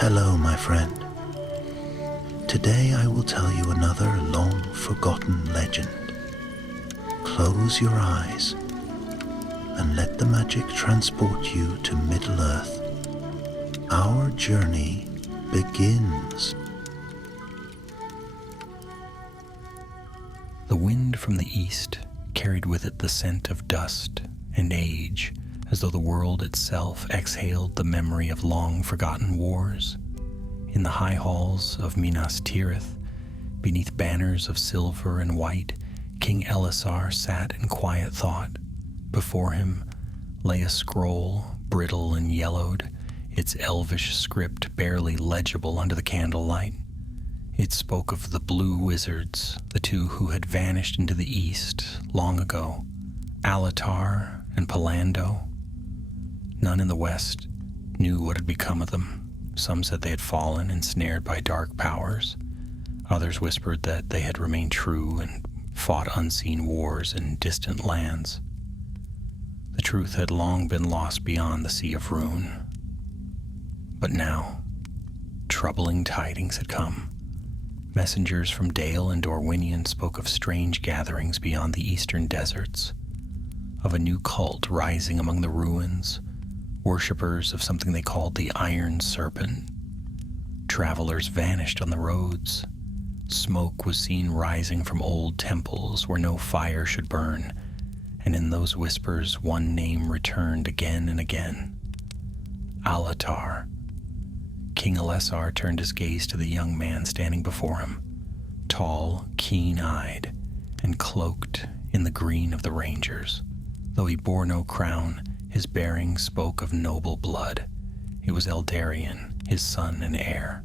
Hello, my friend. Today I will tell you another long-forgotten legend. Close your eyes and let the magic transport you to Middle-earth. Our journey begins. The wind from the east carried with it the scent of dust and age, as though the world itself exhaled the memory of long-forgotten wars. In the high halls of Minas Tirith, beneath banners of silver and white, King Alatar sat in quiet thought. Before him lay a scroll, brittle and yellowed, its elvish script barely legible under the candlelight. It spoke of the blue wizards, the two who had vanished into the east long ago, Alatar and Palando. None in the west knew what had become of them. Some said they had fallen, ensnared by dark powers. Others whispered that they had remained true and fought unseen wars in distant lands. The truth had long been lost beyond the Sea of Rune. But now, troubling tidings had come. Messengers from Dale and Dorwinion spoke of strange gatherings beyond the eastern deserts, of a new cult rising among the ruins, worshippers of something they called the Iron Serpent. Travelers vanished on the roads. Smoke was seen rising from old temples where no fire should burn, and in those whispers one name returned again and again: Alatar. King Alatar turned his gaze to the young man standing before him, tall, keen-eyed, and cloaked in the green of the rangers. Though he bore no crown, his bearing spoke of noble blood. It was Eldarion, his son and heir.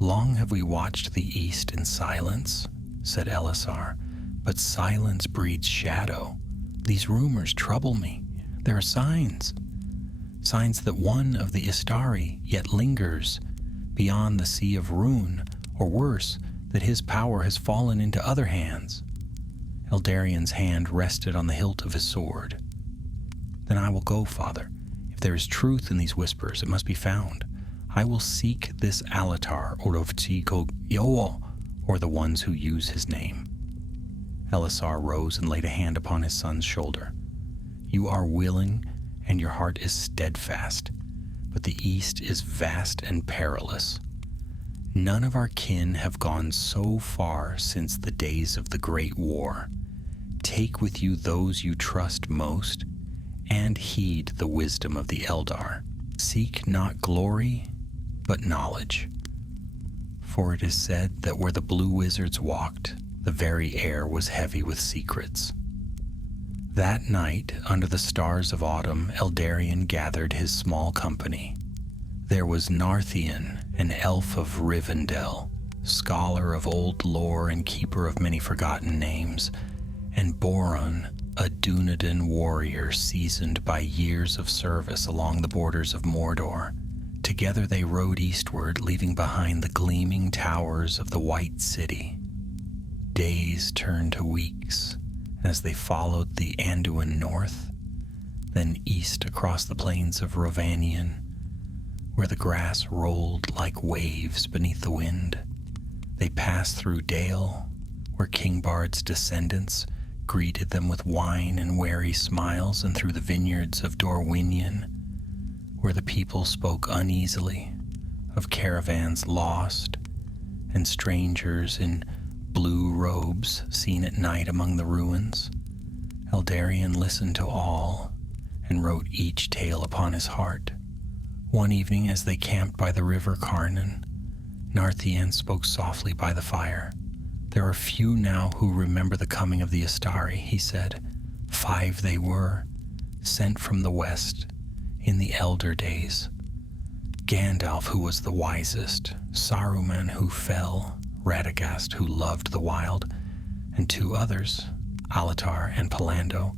"Long have we watched the east in silence," said Alatar, "but silence breeds shadow. These rumors trouble me. There are signs that one of the Istari yet lingers beyond the Sea of Rune, or worse, that his power has fallen into other hands." Eldarion's hand rested on the hilt of his sword. "Then I will go, father. If there is truth in these whispers, it must be found. I will seek this Alatar, or the ones who use his name." Alatar rose and laid a hand upon his son's shoulder. "You are willing, and your heart is steadfast, but the east is vast and perilous. None of our kin have gone so far since the days of the Great War. Take with you those you trust most, and heed the wisdom of the Eldar. Seek not glory, but knowledge. For it is said that where the blue wizards walked, the very air was heavy with secrets." That night, under the stars of autumn, Eldarion gathered his small company. There was Narthian, an elf of Rivendell, scholar of old lore and keeper of many forgotten names, and Boron, a Dunedain warrior seasoned by years of service along the borders of Mordor. Together they rode eastward, leaving behind the gleaming towers of the White City. Days turned to weeks as they followed the Anduin north, then east across the plains of Rovanion, where the grass rolled like waves beneath the wind. They passed through Dale, where King Bard's descendants greeted them with wine and wary smiles, and through the vineyards of Dorwinion, where the people spoke uneasily of caravans lost and strangers in blue robes seen at night among the ruins. Eldarion listened to all and wrote each tale upon his heart. One evening, as they camped by the river Carnan, Narthian spoke softly by the fire. "There are few now who remember the coming of the Istari," he said. "5 they were, sent from the west in the elder days. Gandalf, who was the wisest, Saruman, who fell, Radagast, who loved the wild, and 2 others, Alatar and Palando,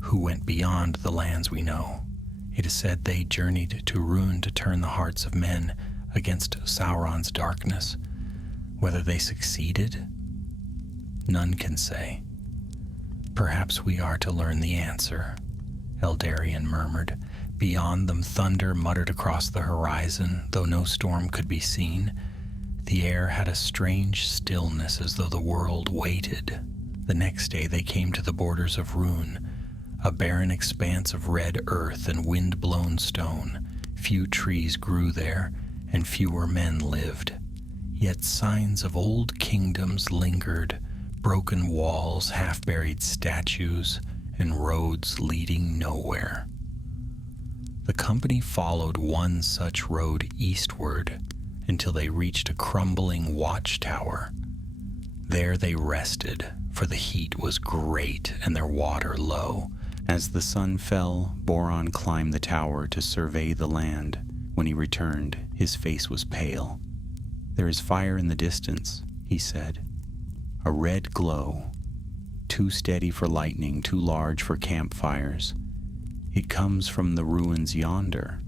who went beyond the lands we know. It is said they journeyed to Rune to turn the hearts of men against Sauron's darkness. Whether they succeeded, none can say. Perhaps we are to learn the answer," Eldarion murmured. Beyond them, thunder muttered across the horizon, though no storm could be seen. The air had a strange stillness, as though the world waited. The next day they came to the borders of Rhûn, a barren expanse of red earth and wind-blown stone. Few trees grew there, and fewer men lived. Yet signs of old kingdoms lingered, broken walls, half-buried statues, and roads leading nowhere. The company followed one such road eastward until they reached a crumbling watchtower. There they rested, for the heat was great and their water low. As the sun fell, Boron climbed the tower to survey the land. When he returned, his face was pale. "There is fire in the distance," he said. "A red glow, too steady for lightning, too large for campfires. It comes from the ruins yonder."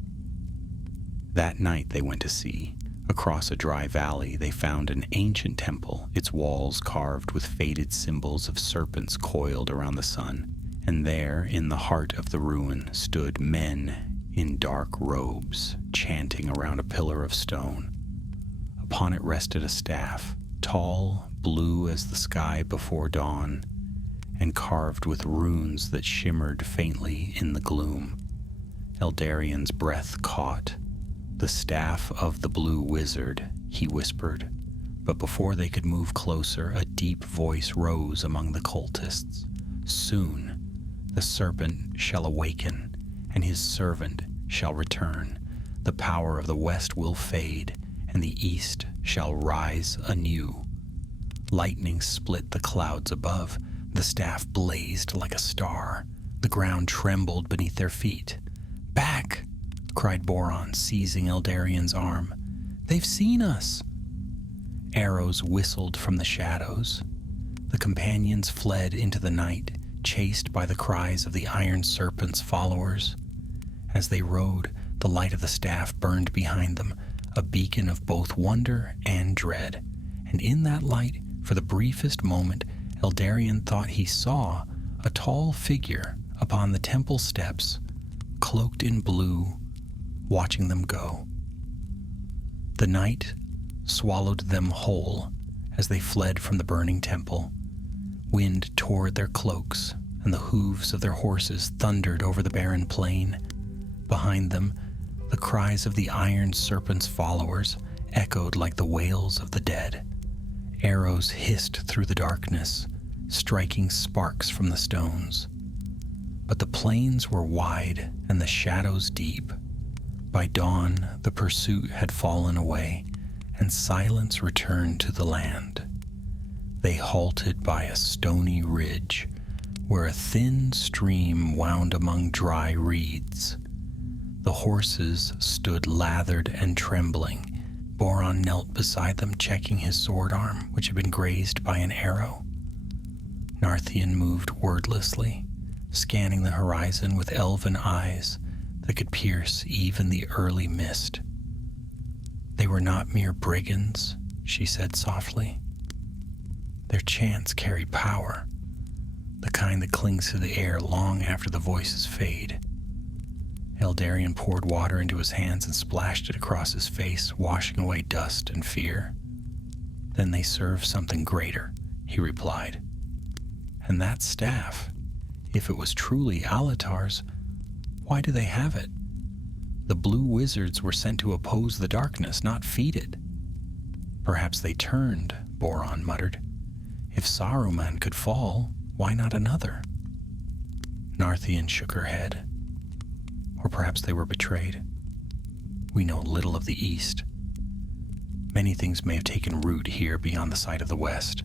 That night they went to see. Across a dry valley they found an ancient temple, its walls carved with faded symbols of serpents coiled around the sun. And there, in the heart of the ruin, stood men in dark robes, chanting around a pillar of stone. Upon it rested a staff, tall, blue as the sky before dawn, and carved with runes that shimmered faintly in the gloom. Eldarion's breath caught. "The staff of the blue wizard," he whispered. But before they could move closer, a deep voice rose among the cultists. "Soon the serpent shall awaken, and his servant shall return. The power of the west will fade, and the east shall rise anew." Lightning split the clouds above. The staff blazed like a star. The ground trembled beneath their feet. "Back!" cried Boron, seizing Eldarion's arm. "They've seen us!" Arrows whistled from the shadows. The companions fled into the night, chased by the cries of the Iron Serpent's followers. As they rode, the light of the staff burned behind them, a beacon of both wonder and dread. And in that light, for the briefest moment, Eldarion thought he saw a tall figure upon the temple steps, cloaked in blue, watching them go. The night swallowed them whole as they fled from the burning temple. Wind tore their cloaks, and the hooves of their horses thundered over the barren plain. Behind them, the cries of the Iron Serpent's followers echoed like the wails of the dead. Arrows hissed through the darkness, striking sparks from the stones. But the plains were wide and the shadows deep. By dawn, the pursuit had fallen away, and silence returned to the land. They halted by a stony ridge, where a thin stream wound among dry reeds. The horses stood lathered and trembling. Boron knelt beside them, checking his sword arm, which had been grazed by an arrow. Narthian moved wordlessly, scanning the horizon with elven eyes that could pierce even the early mist. "They were not mere brigands," she said softly. "Their chants carry power, the kind that clings to the air long after the voices fade." Eldarion poured water into his hands and splashed it across his face, washing away dust and fear. "Then they serve something greater," he replied. "And that staff, if it was truly Alatar's, why do they have it? The blue wizards were sent to oppose the darkness, not feed it." "Perhaps they turned," Boron muttered. "If Saruman could fall, why not another?" Narthian shook her head. "Or perhaps they were betrayed. We know little of the East. Many things may have taken root here beyond the sight of the West."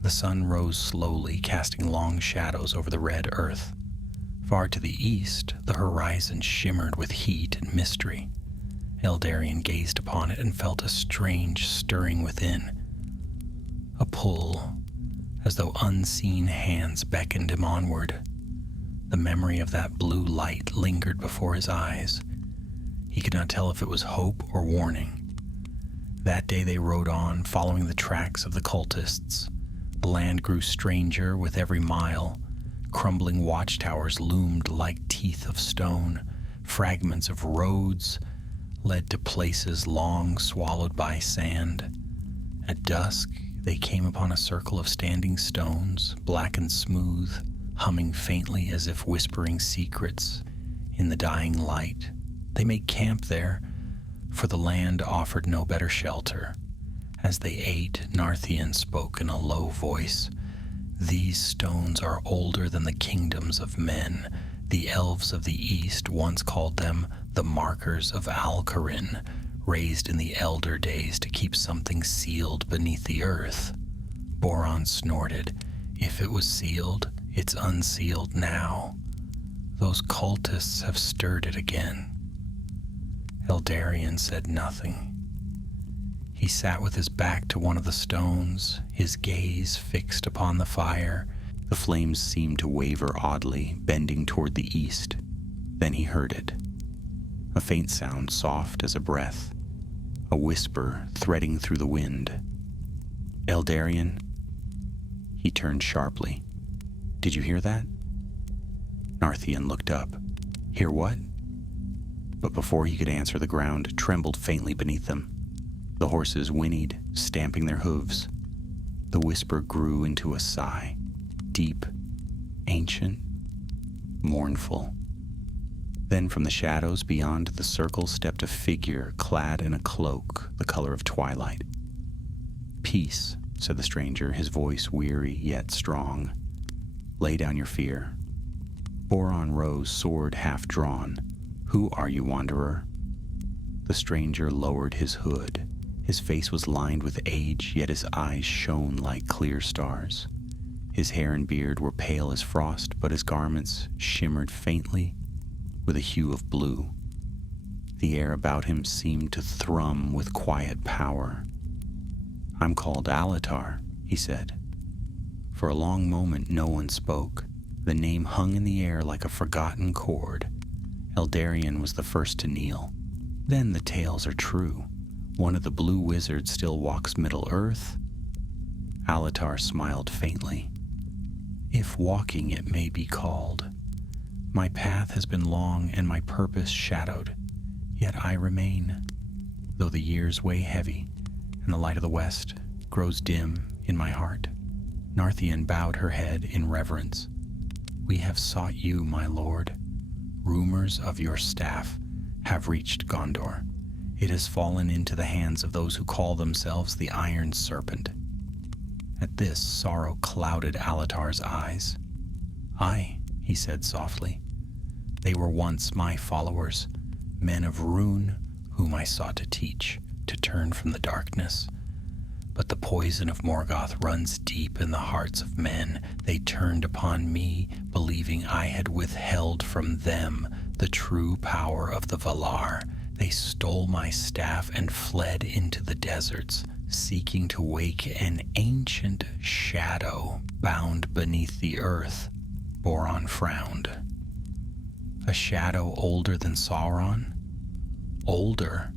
The sun rose slowly, casting long shadows over the red earth. Far to the east, the horizon shimmered with heat and mystery. Eldarion gazed upon it and felt a strange stirring within. A pull, as though unseen hands beckoned him onward. The memory of that blue light lingered before his eyes. He could not tell if it was hope or warning. That day they rode on, following the tracks of the cultists. The land grew stranger with every mile. Crumbling watchtowers loomed like teeth of stone. Fragments of roads led to places long swallowed by sand. At dusk, they came upon a circle of standing stones, black and smooth, humming faintly as if whispering secrets in the dying light. They made camp there, for the land offered no better shelter. As they ate, Narthian spoke in a low voice. "These stones are older than the kingdoms of men. The elves of the east once called them the markers of Alcarin, raised in the elder days to keep something sealed beneath the earth." Boron snorted. "If it was sealed, it's unsealed now. Those cultists have stirred it again." Eldarion said nothing. He sat with his back to one of the stones, his gaze fixed upon the fire. The flames seemed to waver oddly, bending toward the east. Then he heard it. A faint sound, soft as a breath. A whisper threading through the wind. "Eldarion?" He turned sharply. "Did you hear that?" Narthian looked up. "Hear what?" But before he could answer, the ground trembled faintly beneath them. The horses whinnied, stamping their hooves. The whisper grew into a sigh, deep, ancient, mournful. Then from the shadows beyond the circle stepped a figure clad in a cloak the color of twilight. "Peace," said the stranger, his voice weary yet strong. "Lay down your fear." Boron rose, sword half drawn. "Who are you, wanderer?" The stranger lowered his hood. His face was lined with age, yet his eyes shone like clear stars. His hair and beard were pale as frost, but his garments shimmered faintly with a hue of blue. The air about him seemed to thrum with quiet power. "I'm called Alatar," he said. For a long moment no one spoke. The name hung in the air like a forgotten chord. Eldarion was the first to kneel. "Then the tales are true. One of the blue wizards still walks Middle-earth?" Alatar smiled faintly. "If walking it may be called. My path has been long and my purpose shadowed, yet I remain, though the years weigh heavy and the light of the west grows dim in my heart." Narthian bowed her head in reverence. "We have sought you, my lord. Rumors of your staff have reached Gondor. It has fallen into the hands of those who call themselves the Iron Serpent." At this, sorrow clouded Alatar's eyes. "Aye," he said softly. "They were once my followers, men of rune whom I sought to teach to turn from the darkness. But the poison of Morgoth runs deep in the hearts of men. They turned upon me, believing I had withheld from them the true power of the Valar. They stole my staff and fled into the deserts, seeking to wake an ancient shadow bound beneath the earth." Boron frowned. "A shadow older than Sauron?" "Older,"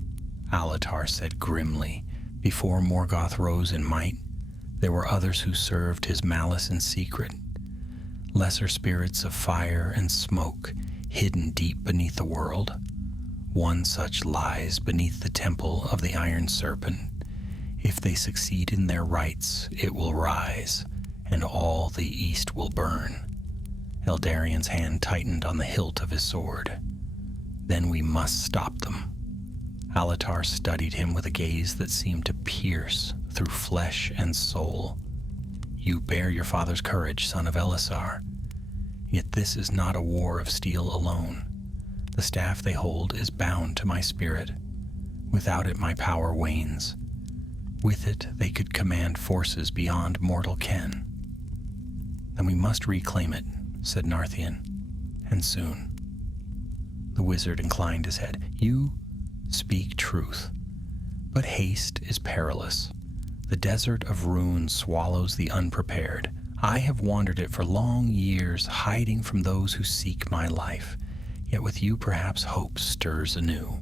Alatar said grimly. "Before Morgoth rose in might, there were others who served his malice in secret. Lesser spirits of fire and smoke, hidden deep beneath the world. One such lies beneath the temple of the Iron Serpent. If they succeed in their rites, it will rise, and all the east will burn." Eldarion's hand tightened on the hilt of his sword. "Then we must stop them." Alatar studied him with a gaze that seemed to pierce through flesh and soul. "You bear your father's courage, son of Elisar. Yet this is not a war of steel alone. The staff they hold is bound to my spirit. Without it, my power wanes. With it, they could command forces beyond mortal ken." "Then we must reclaim it," said Narthian, "and soon." The wizard inclined his head. "You speak truth, but haste is perilous. The desert of ruin swallows the unprepared. I have wandered it for long years, hiding from those who seek my life. Yet with you perhaps hope stirs anew."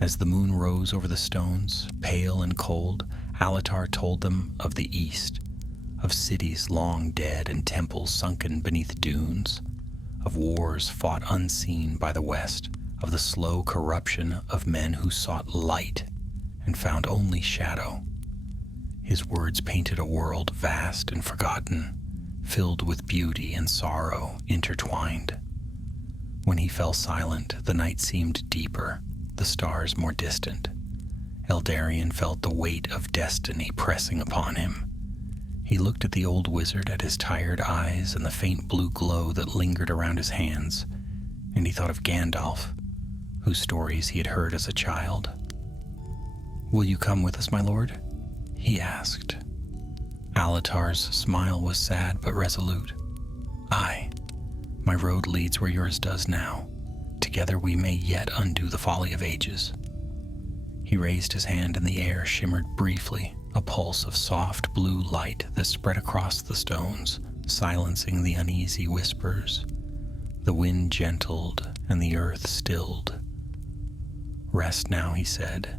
As the moon rose over the stones, pale and cold, Alatar told them of the east, of cities long dead and temples sunken beneath dunes, of wars fought unseen by the West, of the slow corruption of men who sought light and found only shadow. His words painted a world vast and forgotten, filled with beauty and sorrow intertwined. When he fell silent, the night seemed deeper, the stars more distant. Eldarion felt the weight of destiny pressing upon him. He looked at the old wizard, at his tired eyes and the faint blue glow that lingered around his hands, and he thought of Gandalf, whose stories he had heard as a child. "Will you come with us, my lord?" he asked. Alatar's smile was sad but resolute. "Aye, my road leads where yours does now. Together we may yet undo the folly of ages." He raised his hand and the air shimmered briefly, a pulse of soft blue light that spread across the stones, silencing the uneasy whispers. The wind gentled and the earth stilled. "Rest now," he said.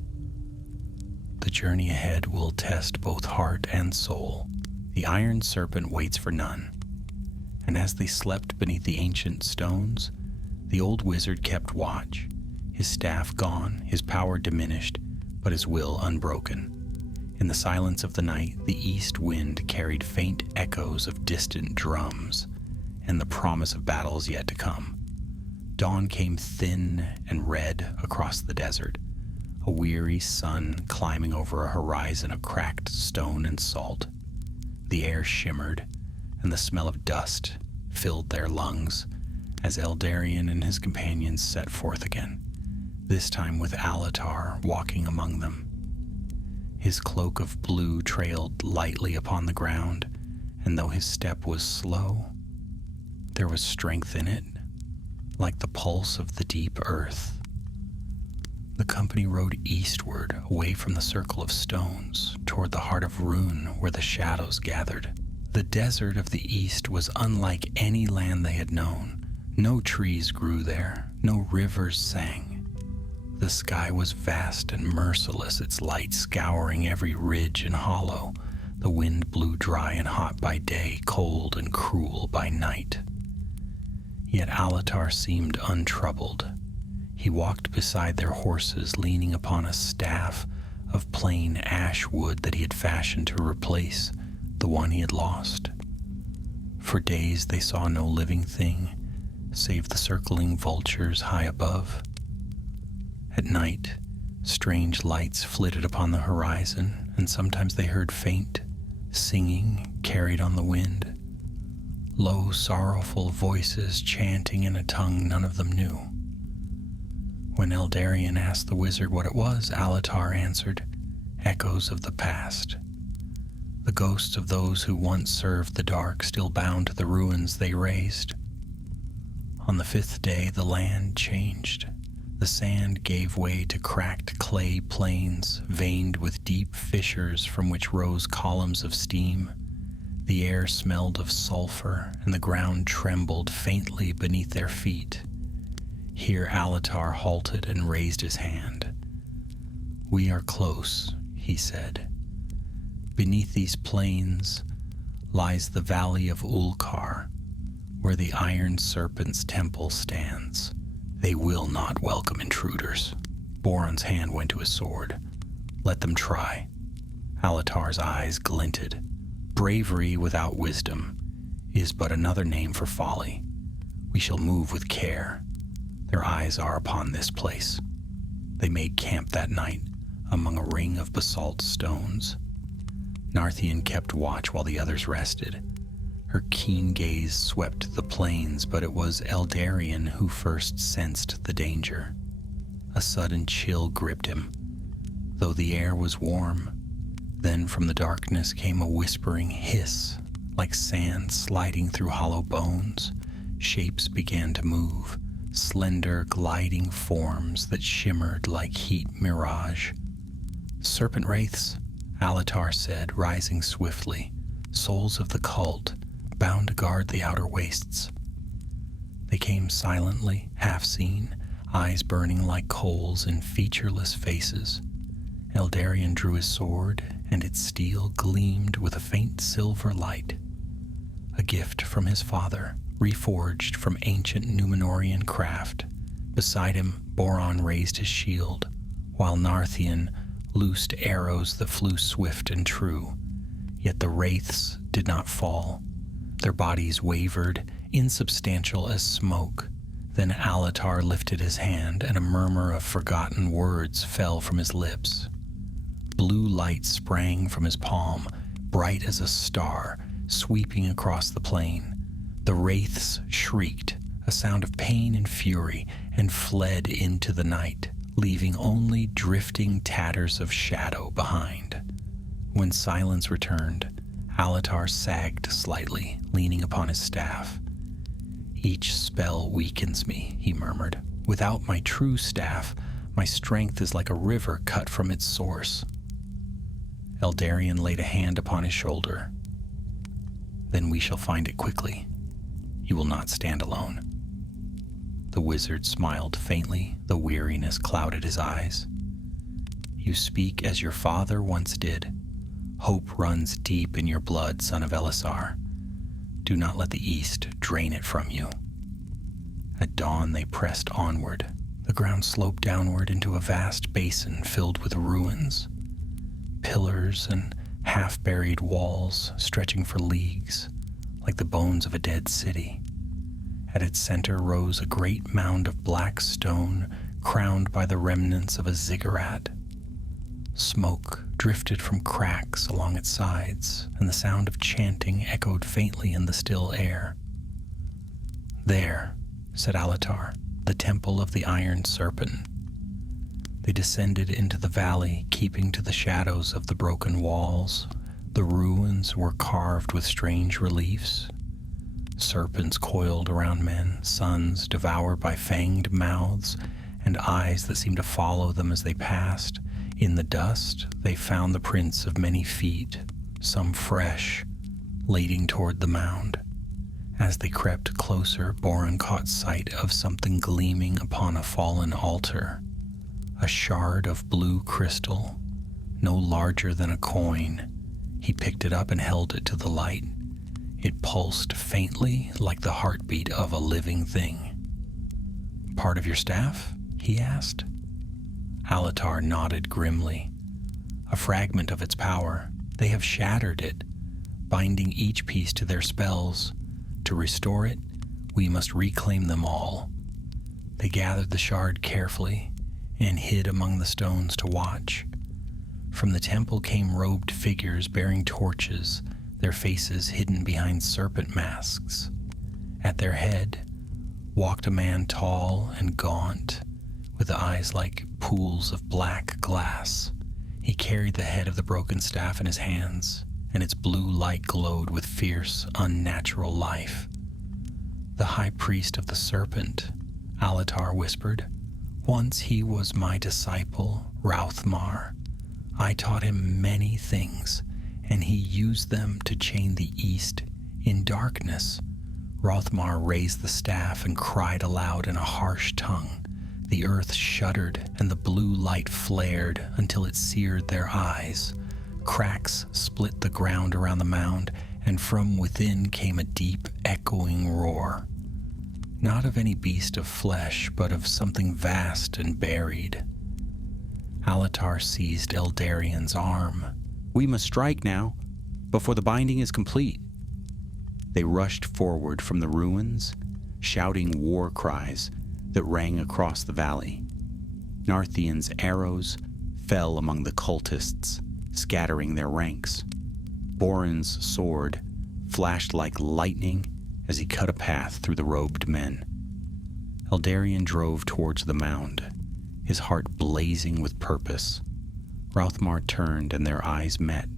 "The journey ahead will test both heart and soul. The iron serpent waits for none." And as they slept beneath the ancient stones, the old wizard kept watch, his staff gone, his power diminished, but his will unbroken. In the silence of the night, the east wind carried faint echoes of distant drums and the promise of battles yet to come. Dawn came thin and red across the desert, a weary sun climbing over a horizon of cracked stone and salt. The air shimmered, and the smell of dust filled their lungs as Eldarion and his companions set forth again, this time with Alatar walking among them. His cloak of blue trailed lightly upon the ground, and though his step was slow, there was strength in it, like the pulse of the deep earth. The company rode eastward, away from the circle of stones, toward the heart of Rune, where the shadows gathered. The desert of the east was unlike any land they had known. No trees grew there, no rivers sang. The sky was vast and merciless, its light scouring every ridge and hollow. The wind blew dry and hot by day, cold and cruel by night. Yet Alatar seemed untroubled. He walked beside their horses, leaning upon a staff of plain ash wood that he had fashioned to replace the one he had lost. For days they saw no living thing, save the circling vultures high above. At night, strange lights flitted upon the horizon, and sometimes they heard faint singing carried on the wind. Low, sorrowful voices chanting in a tongue none of them knew. When Eldarion asked the wizard what it was, Alatar answered, "Echoes of the past. The ghosts of those who once served the dark, still bound to the ruins they raised." On the 5th day, the land changed. The sand gave way to cracked clay plains, veined with deep fissures from which rose columns of steam. The air smelled of sulfur, and the ground trembled faintly beneath their feet. Here Alatar halted and raised his hand. "We are close," he said. "Beneath these plains lies the valley of Ulkar, where the Iron Serpent's temple stands. They will not welcome intruders." Boron's hand went to his sword. "Let them try." Alatar's eyes glinted. "Bravery without wisdom is but another name for folly. We shall move with care. Their eyes are upon this place." They made camp that night among a ring of basalt stones. Narthian kept watch while the others rested. Her keen gaze swept the plains, but it was Eldarion who first sensed the danger. A sudden chill gripped him, though the air was warm. Then from the darkness came a whispering hiss, like sand sliding through hollow bones. Shapes began to move, slender gliding forms that shimmered like heat mirage. "Serpent wraiths," Alatar said, rising swiftly, "souls of the cult, bound to guard the outer wastes." They came silently, half-seen, eyes burning like coals in featureless faces. Eldarion drew his sword, and its steel gleamed with a faint silver light. A gift from his father, reforged from ancient Númenorian craft. Beside him, Boron raised his shield, while Narthian loosed arrows that flew swift and true. Yet the wraiths did not fall. Their bodies wavered, insubstantial as smoke. Then Alatar lifted his hand, and a murmur of forgotten words fell from his lips. Blue light sprang from his palm, bright as a star, sweeping across the plain. The wraiths shrieked, a sound of pain and fury, and fled into the night, leaving only drifting tatters of shadow behind. When silence returned, Alatar sagged slightly, leaning upon his staff. "Each spell weakens me," he murmured. "Without my true staff, my strength is like a river cut from its source." Eldarion laid a hand upon his shoulder. "Then we shall find it quickly. You will not stand alone." The wizard smiled faintly, though weariness clouded his eyes. "You speak as your father once did. Hope runs deep in your blood, son of Elisar. Do not let the east drain it from you." At dawn they pressed onward. The ground sloped downward into a vast basin filled with ruins. Pillars and half-buried walls stretching for leagues, like the bones of a dead city. At its center rose a great mound of black stone, crowned by the remnants of a ziggurat. Smoke drifted from cracks along its sides, and the sound of chanting echoed faintly in the still air. "There," said Alatar, "the temple of the Iron Serpent." They descended into the valley, keeping to the shadows of the broken walls. The ruins were carved with strange reliefs. Serpents coiled around men, suns devoured by fanged mouths, and eyes that seemed to follow them as they passed. In the dust, they found the prints of many feet, some fresh, leading toward the mound. As they crept closer, Boron caught sight of something gleaming upon a fallen altar. A shard of blue crystal, no larger than a coin. He picked it up and held it to the light. It pulsed faintly like the heartbeat of a living thing. "Part of your staff?" he asked. Alatar nodded grimly. "A fragment of its power. They have shattered it, binding each piece to their spells. To restore it, we must reclaim them all." They gathered the shard carefully and hid among the stones to watch. From the temple came robed figures bearing torches, their faces hidden behind serpent masks. At their head walked a man tall and gaunt, with eyes like pools of black glass. He carried the head of the broken staff in his hands, and its blue light glowed with fierce, unnatural life. "The high priest of the serpent," Alatar whispered. "Once he was my disciple, Rauthmar. I taught him many things, and he used them to chain the east in darkness." Rauthmar raised the staff and cried aloud in a harsh tongue. The earth shuddered, and the blue light flared until it seared their eyes. Cracks split the ground around the mound, and from within came a deep, echoing roar. Not of any beast of flesh, but of something vast and buried. Alatar seized Eldarion's arm. "We must strike now, before the binding is complete." They rushed forward from the ruins, shouting war cries that rang across the valley. Narthian's arrows fell among the cultists, scattering their ranks. Boron's sword flashed like lightning as he cut a path through the robed men. Eldarion drove towards the mound, his heart blazing with purpose. Rauthmar turned and their eyes met.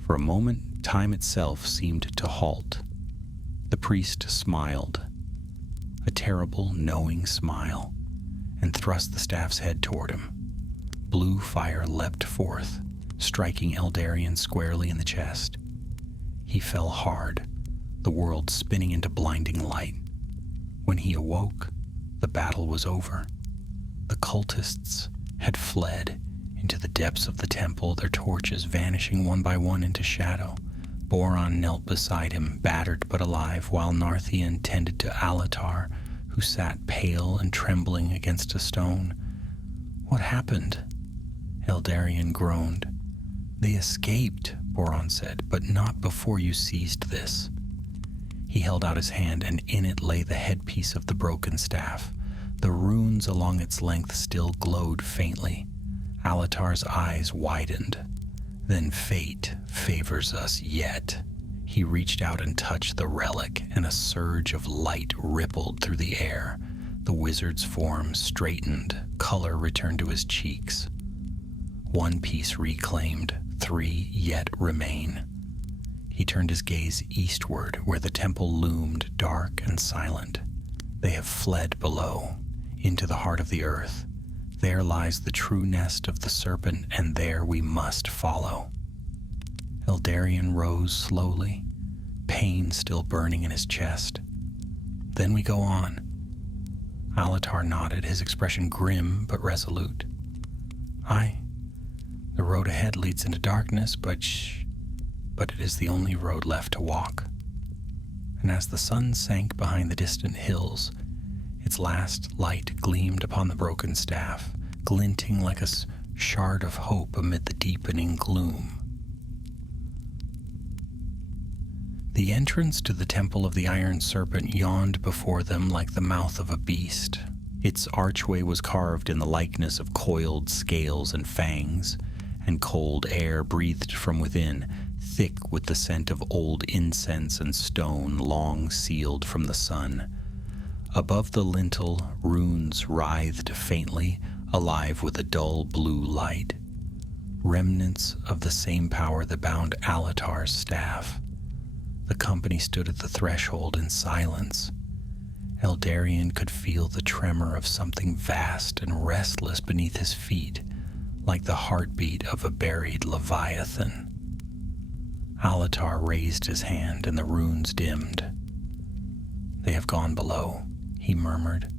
For a moment, time itself seemed to halt. The priest smiled, a terrible, knowing smile, and thrust the staff's head toward him. Blue fire leapt forth, striking Eldarion squarely in the chest. He fell hard, the world spinning into blinding light. When he awoke, the battle was over. The cultists had fled into the depths of the temple, their torches vanishing one by one into shadow. Boron knelt beside him, battered but alive, while Narthian tended to Alatar, who sat pale and trembling against a stone. "What happened?" Eldarion groaned. "They escaped," Boron said, "but not before you seized this." He held out his hand, and in it lay the headpiece of the broken staff. The runes along its length still glowed faintly. Alatar's eyes widened. "Then fate favors us yet." He reached out and touched the relic, and a surge of light rippled through the air. The wizard's form straightened, color returned to his cheeks. One piece reclaimed, 3 yet remain. He turned his gaze eastward, where the temple loomed dark and silent. "They have fled below, into the heart of the earth. There lies the true nest of the serpent, and there we must follow." Eldarion rose slowly, pain still burning in his chest. "Then we go on." Alatar nodded, his expression grim but resolute. "Aye, the road ahead leads into darkness, but it is the only road left to walk." And as the sun sank behind the distant hills, its last light gleamed upon the broken staff, glinting like a shard of hope amid the deepening gloom. The entrance to the Temple of the Iron Serpent yawned before them like the mouth of a beast. Its archway was carved in the likeness of coiled scales and fangs, and cold air breathed from within, thick with the scent of old incense and stone long sealed from the sun. Above the lintel, runes writhed faintly, alive with a dull blue light. Remnants of the same power that bound Alatar's staff. The company stood at the threshold in silence. Eldarion could feel the tremor of something vast and restless beneath his feet, like the heartbeat of a buried leviathan. Alatar raised his hand and the runes dimmed. "They have gone below," he murmured,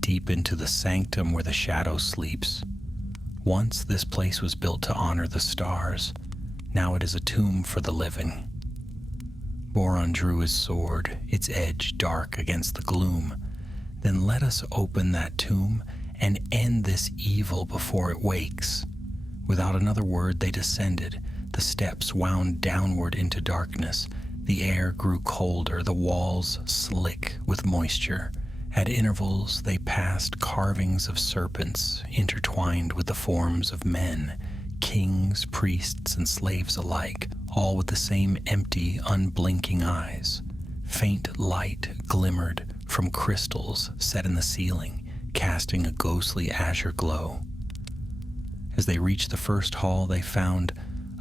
"deep into the sanctum where the shadow sleeps. Once this place was built to honor the stars. Now it is a tomb for the living." Boron drew his sword, its edge dark against the gloom. "Then let us open that tomb and end this evil before it wakes." Without another word, they descended. The steps wound downward into darkness. The air grew colder, the walls slick with moisture. At intervals, they passed carvings of serpents intertwined with the forms of men, kings, priests, and slaves alike, all with the same empty, unblinking eyes. Faint light glimmered from crystals set in the ceiling, casting a ghostly azure glow. As they reached the first hall, they found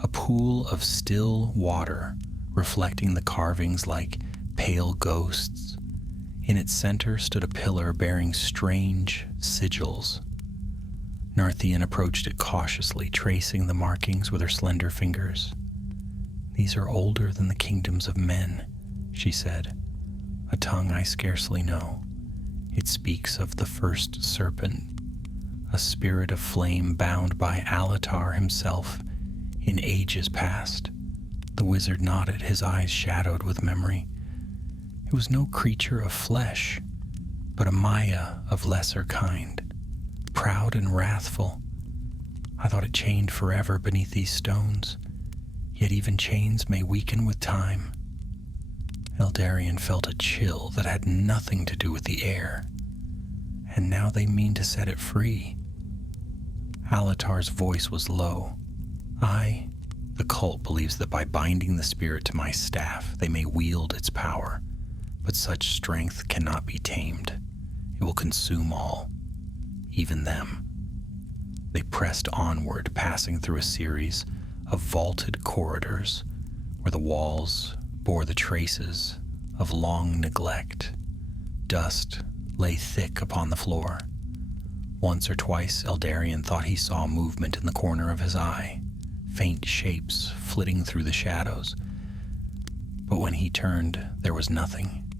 a pool of still water, reflecting the carvings like pale ghosts. In its center stood a pillar bearing strange sigils. Narthian approached it cautiously, tracing the markings with her slender fingers. "These are older than the kingdoms of men," she said, "a tongue I scarcely know. It speaks of the first serpent, a spirit of flame bound by Alatar himself in ages past." The wizard nodded, his eyes shadowed with memory. "It was no creature of flesh, but a Maya of lesser kind, proud and wrathful. I thought it chained forever beneath these stones, yet even chains may weaken with time." Eldarion felt a chill that had nothing to do with the air. "And now they mean to set it free." Alatar's voice was low. The cult believes that by binding the spirit to my staff, they may wield its power, but such strength cannot be tamed. It will consume all, even them." They pressed onward, passing through a series of vaulted corridors where the walls bore the traces of long neglect. Dust lay thick upon the floor. Once or twice, Eldarion thought he saw movement in the corner of his eye, faint shapes flitting through the shadows. But when he turned, there was nothing.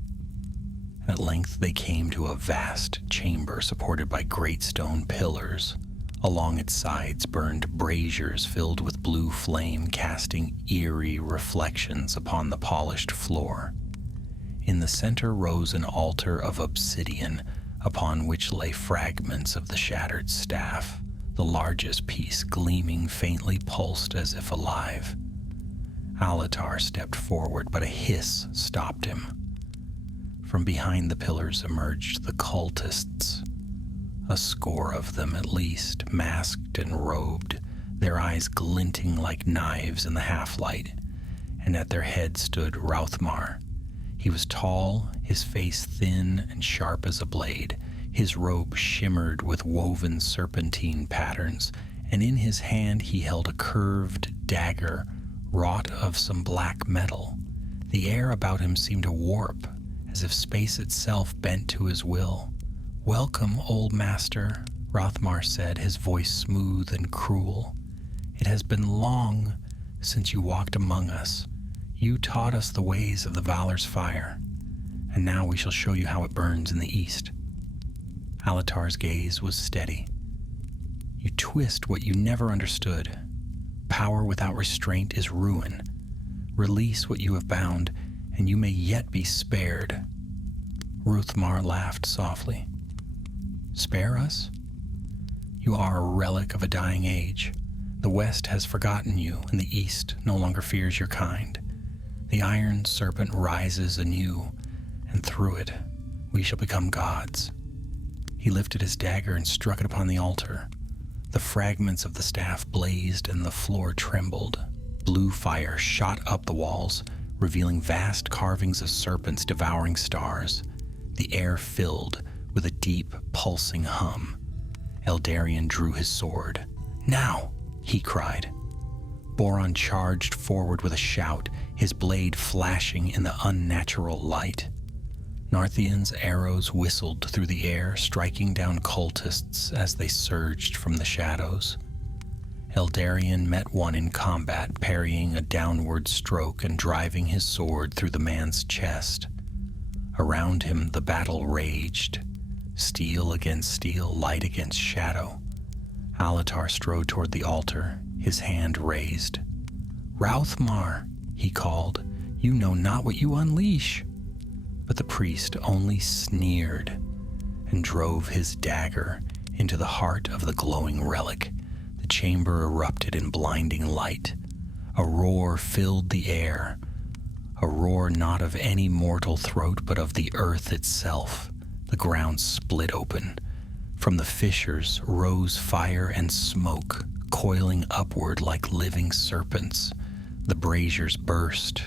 At length they came to a vast chamber supported by great stone pillars. Along its sides burned braziers filled with blue flame, casting eerie reflections upon the polished floor. In the center rose an altar of obsidian, upon which lay fragments of the shattered staff, the largest piece gleaming faintly pulsed as if alive. Alatar stepped forward, but a hiss stopped him. From behind the pillars emerged the cultists, a score of them at least, masked and robed, their eyes glinting like knives in the half-light, and at their head stood Rauthmar. He was tall, his face thin and sharp as a blade. His robe shimmered with woven serpentine patterns, and in his hand he held a curved dagger wrought of some black metal. The air about him seemed to warp, as if space itself bent to his will. "Welcome, old master," Rauthmar said, his voice smooth and cruel. "It has been long since you walked among us. You taught us the ways of the Valor's fire, and now we shall show you how it burns in the east." Alatar's gaze was steady. "You twist what you never understood. Power without restraint is ruin. Release what you have bound, and you may yet be spared." Rauthmar laughed softly. "Spare us? You are a relic of a dying age. The West has forgotten you, and the East no longer fears your kind. The iron serpent rises anew, and through it we shall become gods." He lifted his dagger and struck it upon the altar. The fragments of the staff blazed and the floor trembled. Blue fire shot up the walls, revealing vast carvings of serpents devouring stars. The air filled with a deep, pulsing hum. Eldarion drew his sword. "Now!" he cried. Boron charged forward with a shout, his blade flashing in the unnatural light. Narthian's arrows whistled through the air, striking down cultists as they surged from the shadows. Eldarion met one in combat, parrying a downward stroke and driving his sword through the man's chest. Around him the battle raged, steel against steel, light against shadow. Alatar strode toward the altar, his hand raised. "Rauthmar," he called, "you know not what you unleash." But the priest only sneered and drove his dagger into the heart of the glowing relic. The chamber erupted in blinding light. A roar filled the air, a roar not of any mortal throat, but of the earth itself. The ground split open. From the fissures rose fire and smoke, coiling upward like living serpents. The braziers burst,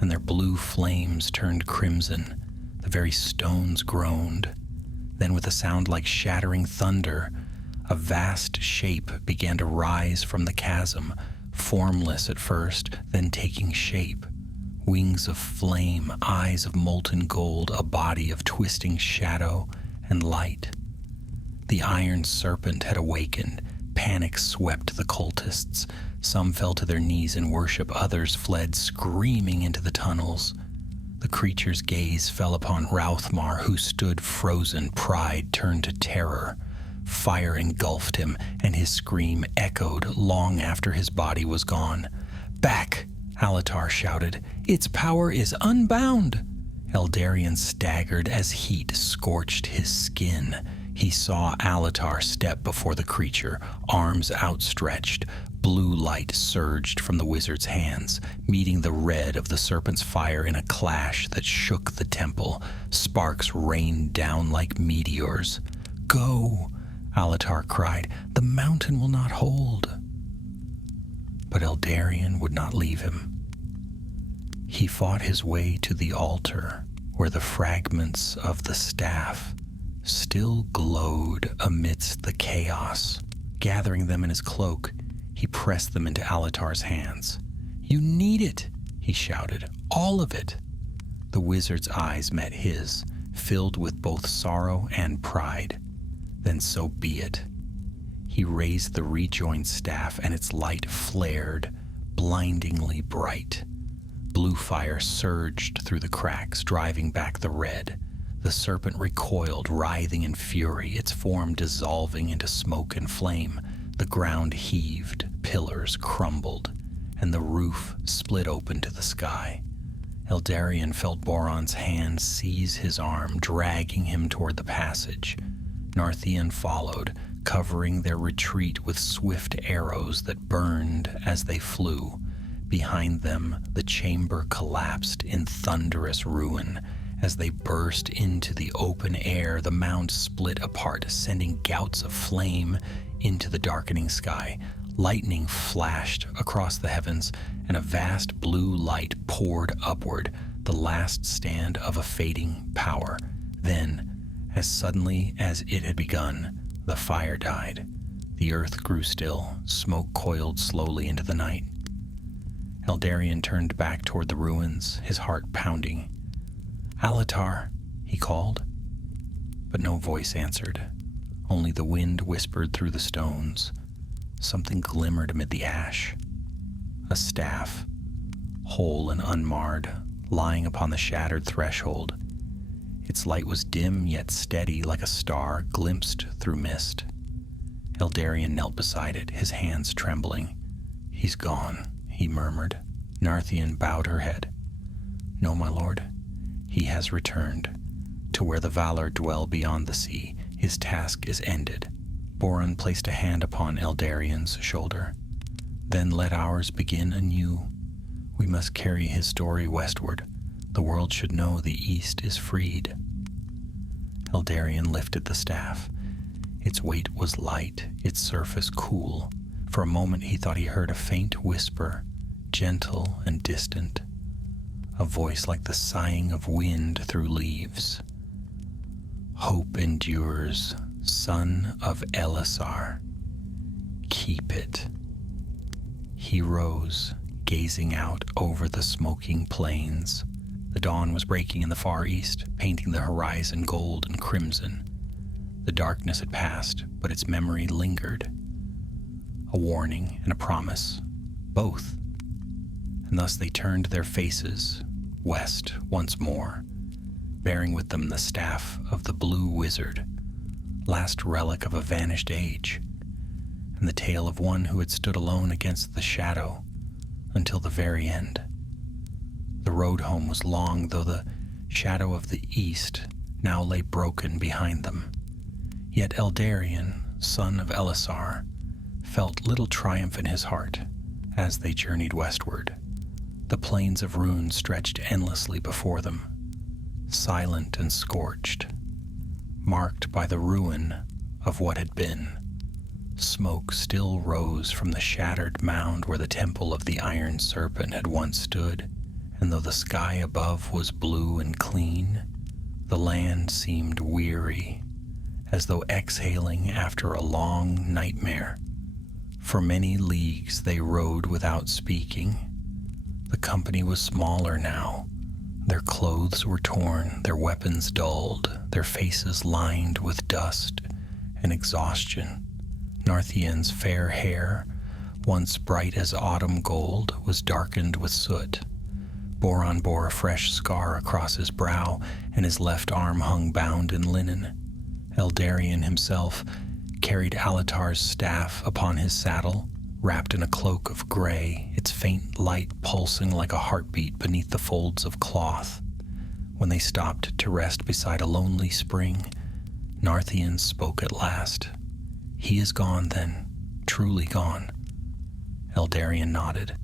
and their blue flames turned crimson. The very stones groaned. Then, with a sound like shattering thunder, a vast shape began to rise from the chasm, formless at first, then taking shape. Wings of flame, eyes of molten gold, a body of twisting shadow and light. The iron serpent had awakened. Panic swept the cultists. Some fell to their knees in worship, others fled screaming into the tunnels. The creature's gaze fell upon Rauthmar, who stood frozen. Pride turned to terror. Fire engulfed him, and his scream echoed long after his body was gone. "Back!" Alatar shouted. "Its power is unbound!" Eldarion staggered as heat scorched his skin. He saw Alatar step before the creature, arms outstretched. Blue light surged from the wizard's hands, meeting the red of the serpent's fire in a clash that shook the temple. Sparks rained down like meteors. "Go!" Alatar cried. "The mountain will not hold." But Eldarion would not leave him. He fought his way to the altar, where the fragments of the staff still glowed amidst the chaos. Gathering them in his cloak, he pressed them into Alatar's hands. "You need it," he shouted. "All of it." The wizard's eyes met his, filled with both sorrow and pride. "Then so be it." He raised the rejoined staff, and its light flared, blindingly bright. Blue fire surged through the cracks, driving back the red. The serpent recoiled, writhing in fury, its form dissolving into smoke and flame. The ground heaved, pillars crumbled, and the roof split open to the sky. Eldarion felt Boron's hand seize his arm, dragging him toward the passage. Narthian followed, covering their retreat with swift arrows that burned as they flew. Behind them, the chamber collapsed in thunderous ruin. As they burst into the open air, the mound split apart, sending gouts of flame into the darkening sky. Lightning flashed across the heavens, and a vast blue light poured upward, the last stand of a fading power. Then, as suddenly as it had begun, the fire died. The earth grew still, smoke coiled slowly into the night. Eldarion turned back toward the ruins, his heart pounding. "Alatar," he called. But no voice answered. Only the wind whispered through the stones. Something glimmered amid the ash. A staff, whole and unmarred, lying upon the shattered threshold. Its light was dim yet steady, like a star glimpsed through mist. Eldarion knelt beside it, his hands trembling. "He's gone," he murmured. Narthian bowed her head. "No, my lord. He has returned. To where the Valar dwell beyond the sea. His task is ended." Boron placed a hand upon Eldarion's shoulder. "Then let ours begin anew. We must carry his story westward. The world should know the East is freed." Eldarion lifted the staff. Its weight was light, its surface cool. For a moment he thought he heard a faint whisper, gentle and distant. A voice like the sighing of wind through leaves. "Hope endures, son of Elisar. Keep it." He rose, gazing out over the smoking plains. The dawn was breaking in the far east, painting the horizon gold and crimson. The darkness had passed, but its memory lingered. A warning and a promise, both. And thus they turned their faces west once more, bearing with them the staff of the Blue Wizard, last relic of a vanished age, and the tale of one who had stood alone against the shadow until the very end. The road home was long, though the shadow of the east now lay broken behind them. Yet Eldarion, son of Elisar, felt little triumph in his heart as they journeyed westward. The plains of ruin stretched endlessly before them, silent and scorched, marked by the ruin of what had been. Smoke still rose from the shattered mound where the temple of the Iron Serpent had once stood, and though the sky above was blue and clean, the land seemed weary, as though exhaling after a long nightmare. For many leagues they rode without speaking. The company was smaller now. Their clothes were torn, their weapons dulled, their faces lined with dust and exhaustion. Narthian's fair hair, once bright as autumn gold, was darkened with soot. Boron bore a fresh scar across his brow, and his left arm hung bound in linen. Eldarion himself carried Alatar's staff upon his saddle, wrapped in a cloak of gray, its faint light pulsing like a heartbeat beneath the folds of cloth. When they stopped to rest beside a lonely spring, Narthian spoke at last. "He is gone, then, truly gone." Eldarion nodded.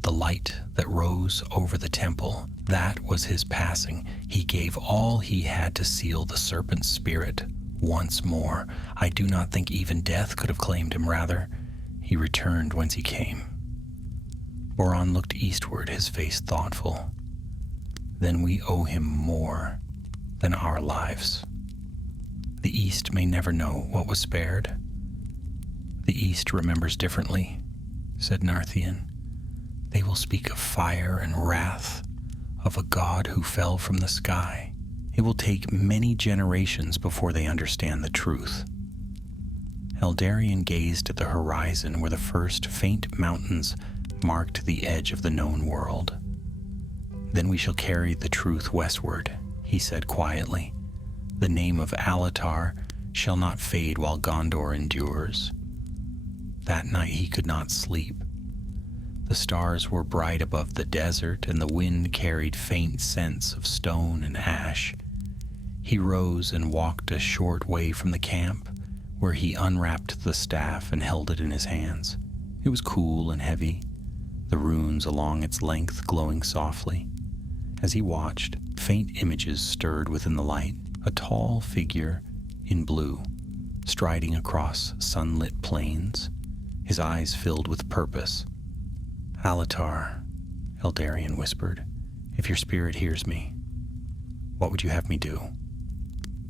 The light that rose over the temple, that was his passing. He gave all he had to seal the serpent's spirit once more. I do not think even death could have claimed him. Rather, he returned whence he came. Boron looked eastward, his face thoughtful. "Then we owe him more than our lives. The East may never know what was spared." "The East remembers differently," said Narthian. "They will speak of fire and wrath, of a god who fell from the sky. It will take many generations before they understand the truth." Eldarion gazed at the horizon where the first faint mountains marked the edge of the known world. "Then we shall carry the truth westward," he said quietly. "The name of Alatar shall not fade while Gondor endures. That night he could not sleep. The stars were bright above the desert, and the wind carried faint scents of stone and ash. He rose and walked a short way from the camp, where he unwrapped the staff and held it in his hands. It was cool and heavy, the runes along its length glowing softly. As he watched, faint images stirred within the light. A tall figure in blue, striding across sunlit plains, his eyes filled with purpose. "Alatar," Eldarion whispered, "if your spirit hears me, what would you have me do?"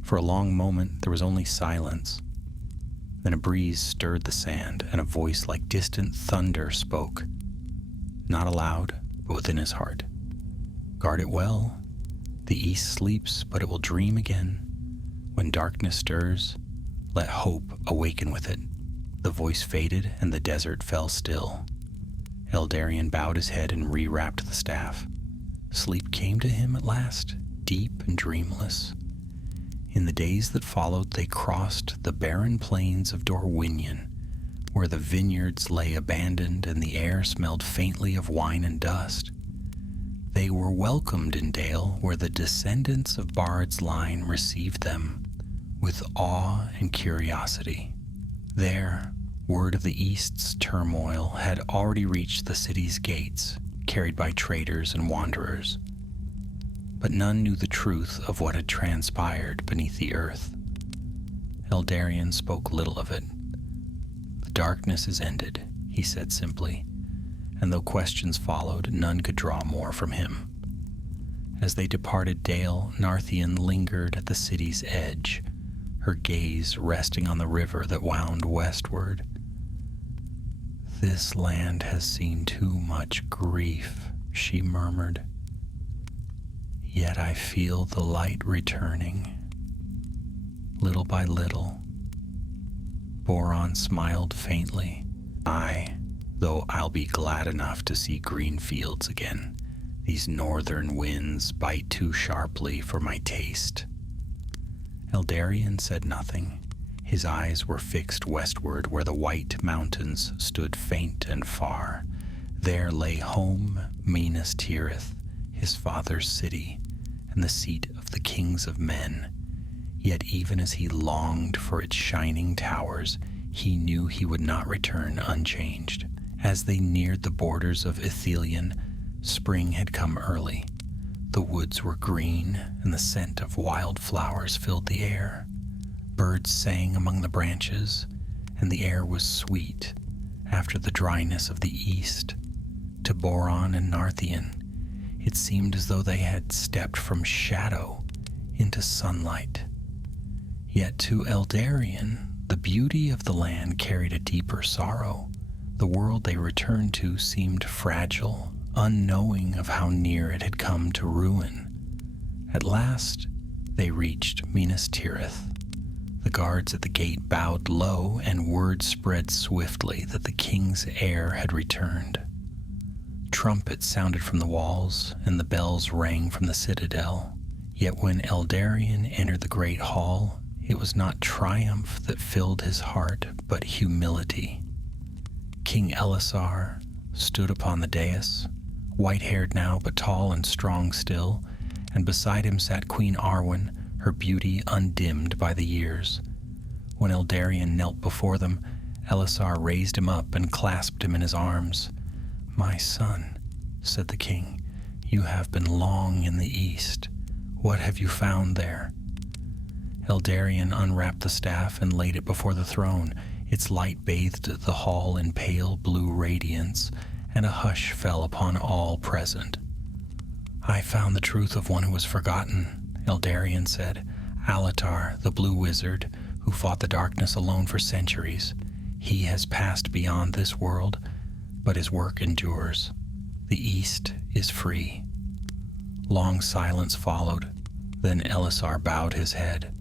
For a long moment there was only silence. Then a breeze stirred the sand, and a voice like distant thunder spoke, not aloud, but within his heart. "Guard it well. The east sleeps, but it will dream again. When darkness stirs, let hope awaken with it." The voice faded, and the desert fell still. Eldarion bowed his head and rewrapped the staff. Sleep came to him at last, deep and dreamless. In the days that followed, they crossed the barren plains of Dorwinion, where the vineyards lay abandoned and the air smelled faintly of wine and dust. They were welcomed in Dale, where the descendants of Bard's line received them with awe and curiosity. There, word of the East's turmoil had already reached the city's gates, carried by traders and wanderers. But none knew the truth of what had transpired beneath the earth. Eldarion spoke little of it. "The darkness is ended," he said simply, and though questions followed, none could draw more from him. As they departed Dale, Narthian lingered at the city's edge, her gaze resting on the river that wound westward. "This land has seen too much grief," she murmured. "Yet I feel the light returning. Little by little." Boron smiled faintly. "Aye, though I'll be glad enough to see green fields again. These northern winds bite too sharply for my taste." Eldarion said nothing. His eyes were fixed westward, where the white mountains stood faint and far. There lay home Minas Tirith, his father's city, and the seat of the kings of men. Yet even as he longed for its shining towers, he knew he would not return unchanged. As they neared the borders of Ithilien, spring had come early. The woods were green, and the scent of wild flowers filled the air. Birds sang among the branches, and the air was sweet after the dryness of the east. To Boron and Narthian, it seemed as though they had stepped from shadow into sunlight. Yet to Eldarion, the beauty of the land carried a deeper sorrow. The world they returned to seemed fragile, unknowing of how near it had come to ruin. At last, they reached Minas Tirith. The guards at the gate bowed low, and word spread swiftly that the king's heir had returned. Trumpets sounded from the walls, and the bells rang from the citadel. Yet when Eldarion entered the great hall, it was not triumph that filled his heart, but humility. King Elisar stood upon the dais, white-haired now but tall and strong still, and beside him sat Queen Arwen, her beauty undimmed by the years. When Eldarion knelt before them, Elisar raised him up and clasped him in his arms. "My son," said the king, "you have been long in the east. What have you found there?" Eldarion unwrapped the staff and laid it before the throne. Its light bathed the hall in pale blue radiance, and a hush fell upon all present. "I found the truth of one who was forgotten," Eldarion said. "Alatar, the blue wizard, who fought the darkness alone for centuries. He has passed beyond this world, but his work endures. The East is free." Long silence followed. Then Elisar bowed his head.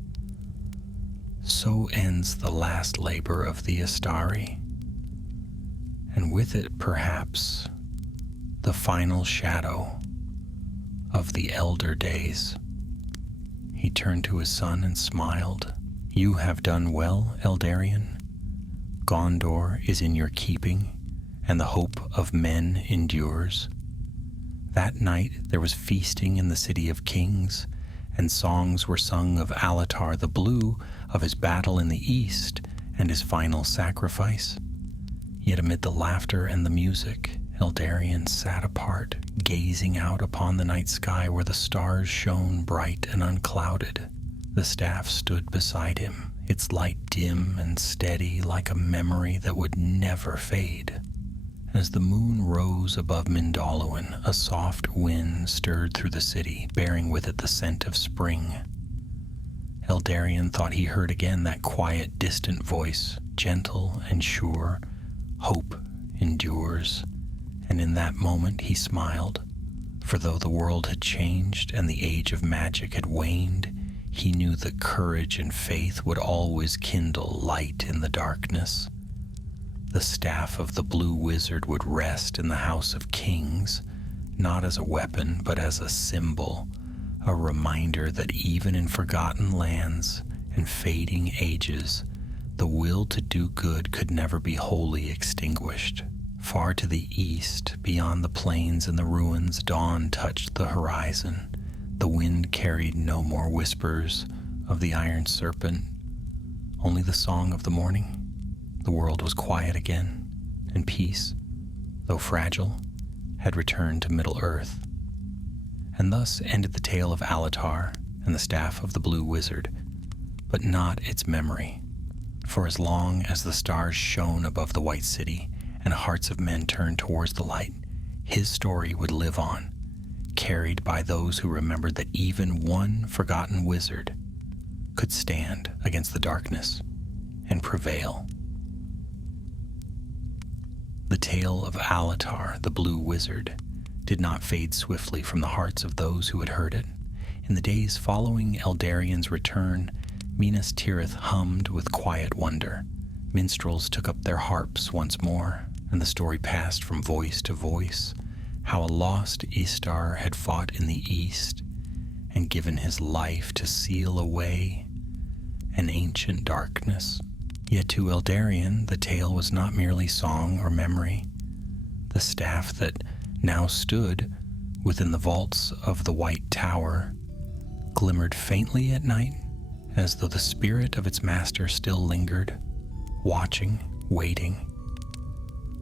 "So ends the last labor of the Astari, and with it, perhaps, the final shadow of the elder days." He turned to his son and smiled. "You have done well, Eldarion. Gondor is in your keeping, and the hope of men endures. That night there was feasting in the city of kings, and songs were sung of Alatar the Blue, of his battle in the east, and his final sacrifice. Yet amid the laughter and the music, Eldarion sat apart, gazing out upon the night sky where the stars shone bright and unclouded. The staff stood beside him, its light dim and steady like a memory that would never fade. As the moon rose above Mindalluin, a soft wind stirred through the city, bearing with it the scent of spring. Eldarion thought he heard again that quiet, distant voice, gentle and sure, "Hope endures." And in that moment he smiled, for though the world had changed and the age of magic had waned, he knew that courage and faith would always kindle light in the darkness. The staff of the Blue Wizard would rest in the House of Kings, not as a weapon, but as a symbol, a reminder that even in forgotten lands and fading ages, the will to do good could never be wholly extinguished. Far to the east, beyond the plains and the ruins, dawn touched the horizon. The wind carried no more whispers of the iron serpent, only the song of the morning. The world was quiet again, and peace, though fragile, had returned to Middle-earth. And thus ended the tale of Alatar and the staff of the Blue Wizard, but not its memory. For as long as the stars shone above the White City and hearts of men turned towards the light, his story would live on, carried by those who remembered that even one forgotten wizard could stand against the darkness and prevail. The tale of Alatar, the Blue Wizard, did not fade swiftly from the hearts of those who had heard it. In the days following Eldarion's return, Minas Tirith hummed with quiet wonder. Minstrels took up their harps once more, and the story passed from voice to voice, how a lost Istar had fought in the east and given his life to seal away an ancient darkness. Yet to Eldarion, the tale was not merely song or memory. The staff that now stood within the vaults of the White Tower glimmered faintly at night, as though the spirit of its master still lingered, watching, waiting.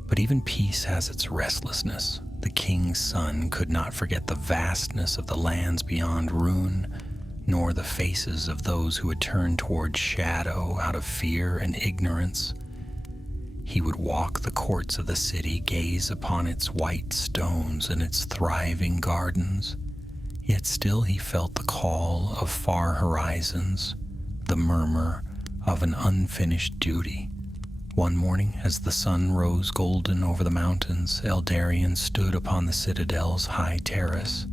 But even peace has its restlessness. The king's son could not forget the vastness of the lands beyond Rune, nor the faces of those who had turned toward shadow out of fear and ignorance. He would walk the courts of the city, gaze upon its white stones and its thriving gardens, yet still he felt the call of far horizons, the murmur of an unfinished duty. One morning, as the sun rose golden over the mountains, Eldarion stood upon the citadel's high terrace.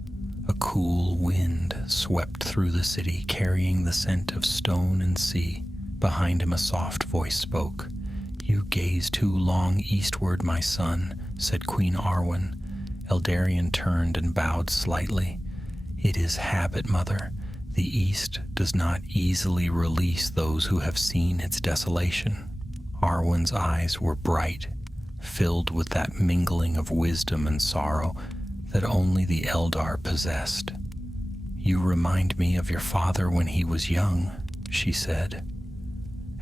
A cool wind swept through the city, carrying the scent of stone and sea. Behind him a soft voice spoke. "You gaze too long eastward, my son," said Queen Arwen. Eldarion turned and bowed slightly. "It is habit, mother. The east does not easily release those who have seen its desolation." Arwen's eyes were bright, filled with that mingling of wisdom and sorrow that only the Eldar possessed. "You remind me of your father when he was young," she said.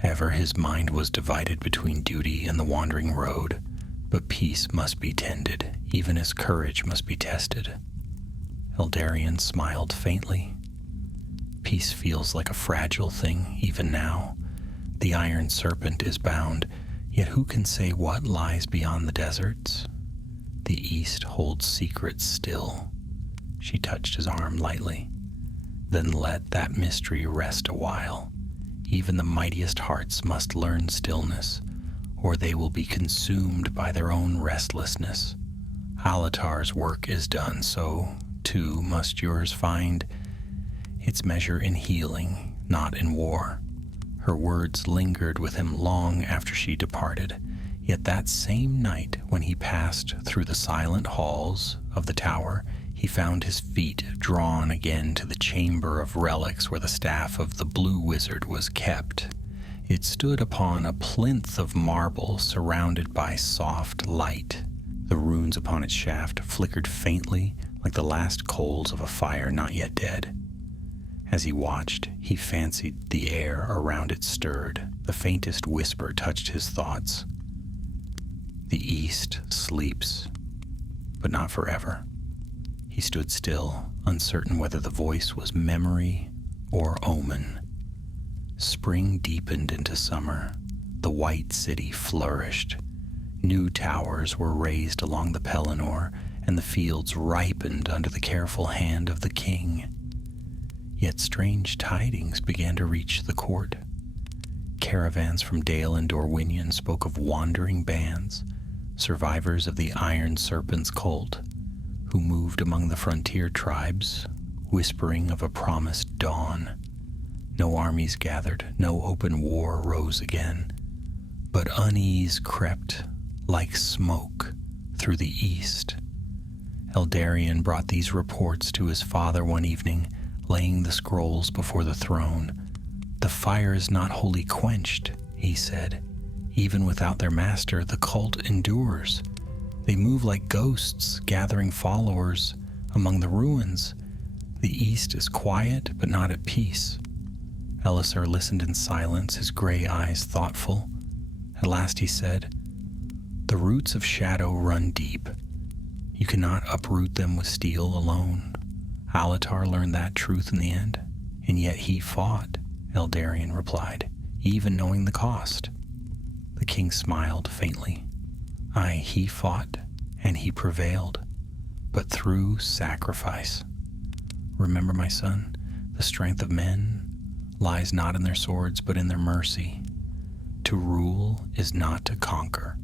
"Ever his mind was divided between duty and the wandering road, but peace must be tended, even as courage must be tested." Eldarion smiled faintly. "Peace feels like a fragile thing even now. The iron serpent is bound, yet who can say what lies beyond the deserts? The east holds secrets still." She touched his arm lightly. "Then let that mystery rest a while. Even the mightiest hearts must learn stillness, or they will be consumed by their own restlessness. Alatar's work is done, so, too, must yours find its measure in healing, not in war." Her words lingered with him long after she departed. Yet that same night, when he passed through the silent halls of the tower, he found his feet drawn again to the chamber of relics where the staff of the Blue Wizard was kept. It stood upon a plinth of marble surrounded by soft light. The runes upon its shaft flickered faintly like the last coals of a fire not yet dead. As he watched, he fancied the air around it stirred. The faintest whisper touched his thoughts. The East sleeps, but not forever. He stood still, uncertain whether the voice was memory or omen. Spring deepened into summer. The white city flourished. New towers were raised along the Pelennor, and the fields ripened under the careful hand of the king. Yet strange tidings began to reach the court. Caravans from Dale and Dorwinion spoke of wandering bands, survivors of the Iron Serpent's cult, who moved among the frontier tribes, whispering of a promised dawn. No armies gathered, no open war rose again, but unease crept like smoke through the east. Eldarion brought these reports to his father one evening, laying the scrolls before the throne. "The fire is not wholly quenched," he said. "Even without their master, the cult endures. They move like ghosts, gathering followers among the ruins. The east is quiet, but not at peace." Elisar listened in silence, his gray eyes thoughtful. At last he said, "The roots of shadow run deep. You cannot uproot them with steel alone. Alatar learned that truth in the end, and yet he fought," Eldarion replied, "even knowing the cost." The king smiled faintly. "Aye, he fought, and he prevailed, but through sacrifice. Remember, my son, the strength of men lies not in their swords, but in their mercy. To rule is not to conquer."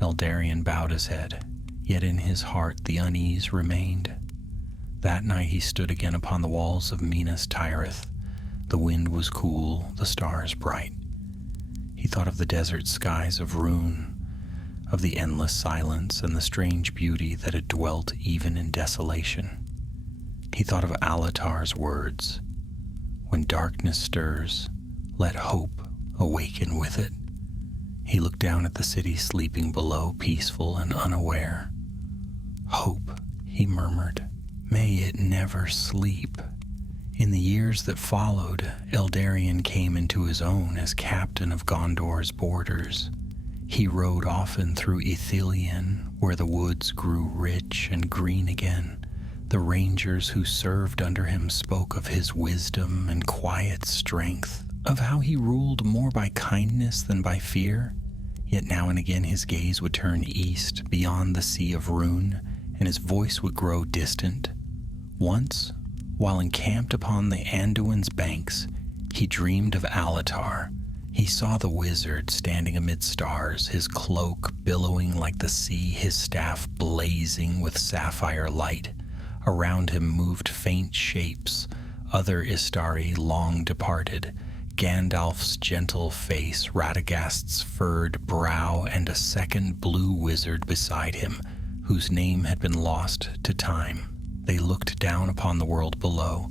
Eldarion bowed his head, yet in his heart the unease remained. That night he stood again upon the walls of Minas Tirith. The wind was cool, the stars bright. He thought of the desert skies of Rune, of the endless silence and the strange beauty that had dwelt even in desolation. He thought of Alatar's words, "When darkness stirs, let hope awaken with it." He looked down at the city sleeping below, peaceful and unaware. "Hope," he murmured. "May it never sleep." In the years that followed, Eldarion came into his own as captain of Gondor's borders. He rode often through Ithilien, where the woods grew rich and green again. The rangers who served under him spoke of his wisdom and quiet strength, of how he ruled more by kindness than by fear. Yet now and again his gaze would turn east, beyond the Sea of Rune, and his voice would grow distant. Once, while encamped upon the Anduin's banks, he dreamed of Alatar. He saw the wizard standing amid stars, his cloak billowing like the sea, his staff blazing with sapphire light. Around him moved faint shapes, other Istari long departed, Gandalf's gentle face, Radagast's furred brow, and a second blue wizard beside him, whose name had been lost to time. They looked down upon the world below,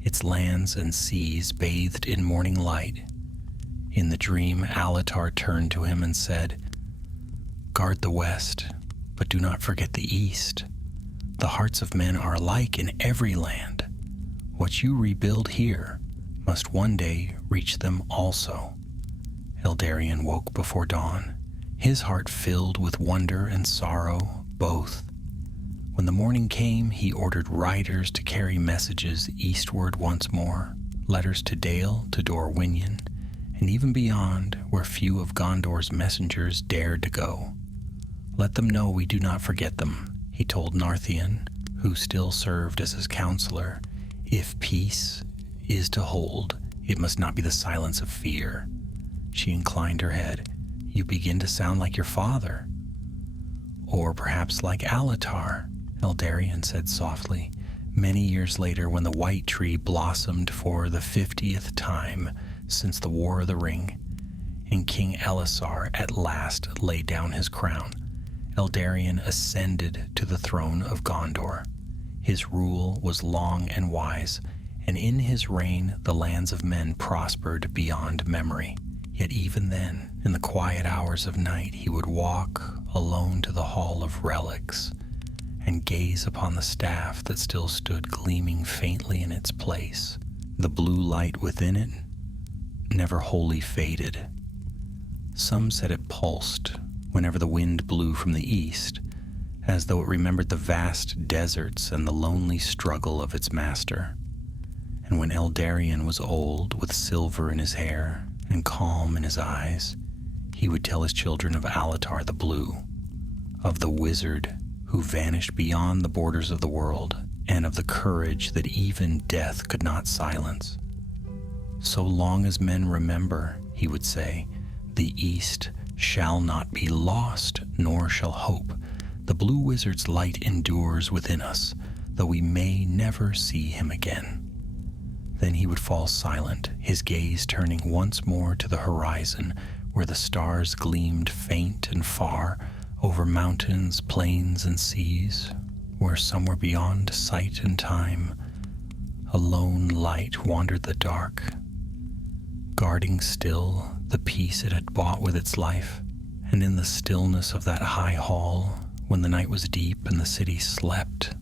its lands and seas bathed in morning light. In the dream, Alatar turned to him and said, "Guard the west, but do not forget the east. The hearts of men are alike in every land. What you rebuild here must one day reach them also." Eldarion woke before dawn, his heart filled with wonder and sorrow, both. When the morning came, he ordered riders to carry messages eastward once more, letters to Dale, to Dorwinion, and even beyond, where few of Gondor's messengers dared to go. "Let them know we do not forget them," he told Narthian, who still served as his counselor. "If peace is to hold, it must not be the silence of fear." She inclined her head. "You begin to sound like your father." "Or perhaps like Alatar," Eldarion said softly. "Many years later, when the white tree blossomed for the 50th time since the War of the Ring, and King Elisar at last laid down his crown, Eldarion ascended to the throne of Gondor. His rule was long and wise, and in his reign the lands of men prospered beyond memory. Yet even then, in the quiet hours of night, he would walk alone to the Hall of Relics and gaze upon the staff that still stood gleaming faintly in its place. The blue light within it never wholly faded. Some said it pulsed whenever the wind blew from the east, as though it remembered the vast deserts and the lonely struggle of its master. And when Eldarion was old, with silver in his hair and calm in his eyes, he would tell his children of Alatar the Blue, of the wizard who vanished beyond the borders of the world, and of the courage that even death could not silence. So long as men remember, he would say, the East shall not be lost, nor shall hope. The Blue Wizard's light endures within us, though we may never see him again. Then he would fall silent, his gaze turning once more to the horizon, where the stars gleamed faint and far over mountains, plains, and seas, where somewhere beyond sight and time, a lone light wandered the dark, guarding still the peace it had bought with its life. And in the stillness of that high hall, when the night was deep and the city slept,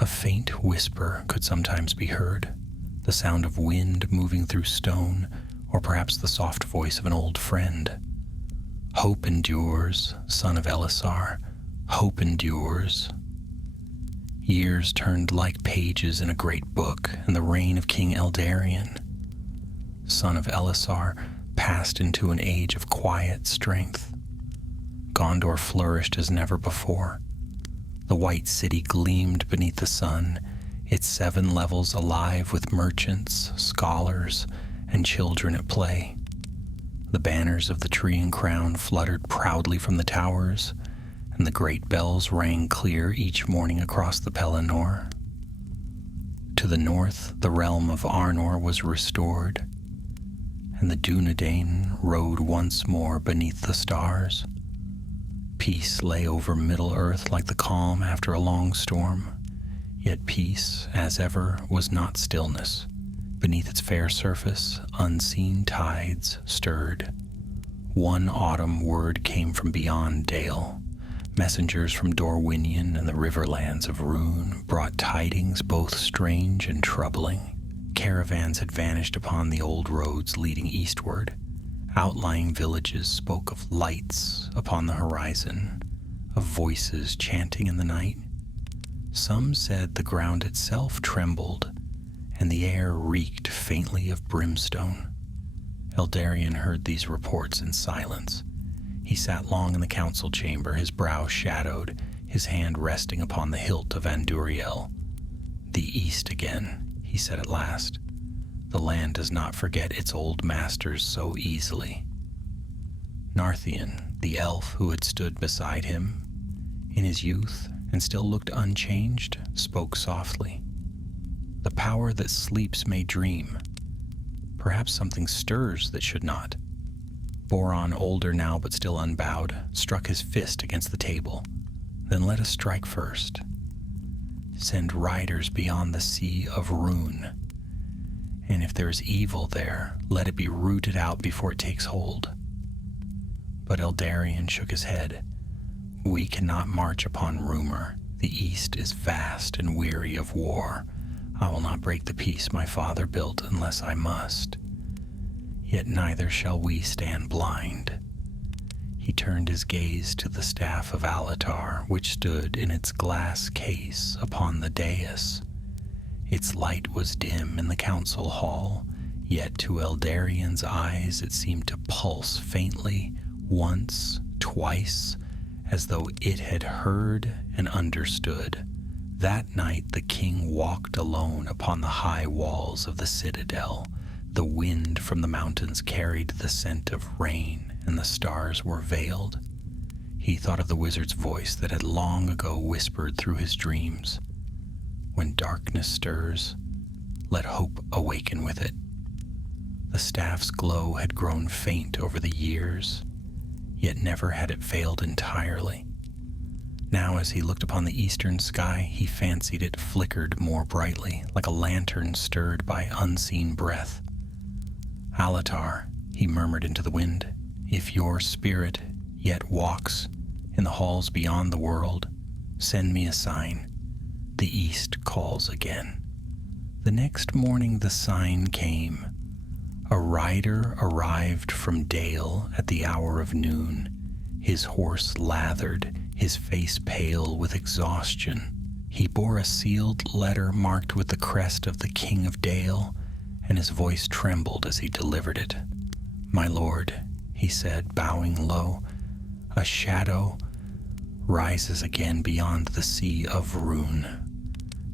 a faint whisper could sometimes be heard, the sound of wind moving through stone, or perhaps the soft voice of an old friend. Hope endures, son of Elisar, hope endures. Years turned like pages in a great book, and the reign of King Eldarion, son of Elisar, passed into an age of quiet strength. Gondor flourished as never before. The white city gleamed beneath the sun, its 7 levels alive with merchants, scholars, and children at play. The banners of the Tree and Crown fluttered proudly from the towers, and the great bells rang clear each morning across the Pelennor. To the north, the realm of Arnor was restored, and the Dunedain rode once more beneath the stars. Peace lay over Middle-earth like the calm after a long storm, yet peace, as ever, was not stillness. Beneath its fair surface, unseen tides stirred. One autumn word came from beyond Dale. Messengers from Dorwinion and the riverlands of Rune brought tidings both strange and troubling. Caravans had vanished upon the old roads leading eastward. Outlying villages spoke of lights upon the horizon, of voices chanting in the night. Some said the ground itself trembled, and the air reeked faintly of brimstone. Eldarion heard these reports in silence. He sat long in the council chamber, his brow shadowed, his hand resting upon the hilt of Anduriel. "The East again," he said at last. "The land does not forget its old masters so easily." Narthian, the elf who had stood beside him in his youth and still looked unchanged, spoke softly. "The power that sleeps may dream. Perhaps something stirs that should not." Boron, older now but still unbowed, struck his fist against the table. "Then let us strike first. Send riders beyond the sea of Rune. And if there is evil there, let it be rooted out before it takes hold." But Eldarion shook his head. "We cannot march upon rumor. The East is vast and weary of war. I will not break the peace my father built unless I must. Yet neither shall we stand blind." He turned his gaze to the staff of Alatar, which stood in its glass case upon the dais. Its light was dim in the council hall, yet to Eldarion's eyes it seemed to pulse faintly, once, twice, as though it had heard and understood. That night the king walked alone upon the high walls of the citadel. The wind from the mountains carried the scent of rain, and the stars were veiled. He thought of the wizard's voice that had long ago whispered through his dreams, "When darkness stirs, let hope awaken with it." The staff's glow had grown faint over the years, yet never had it failed entirely. Now, as he looked upon the eastern sky, he fancied it flickered more brightly, like a lantern stirred by unseen breath. "Alatar," he murmured into the wind. If your spirit yet walks in the halls beyond the world, send me a sign. The east calls again. The next morning the sign came. A rider arrived from Dale at the hour of noon, his horse lathered, his face pale with exhaustion. He bore a sealed letter marked with the crest of the King of Dale, and his voice trembled as he delivered it. My lord, he said, bowing low, a shadow rises again beyond the sea of Rune.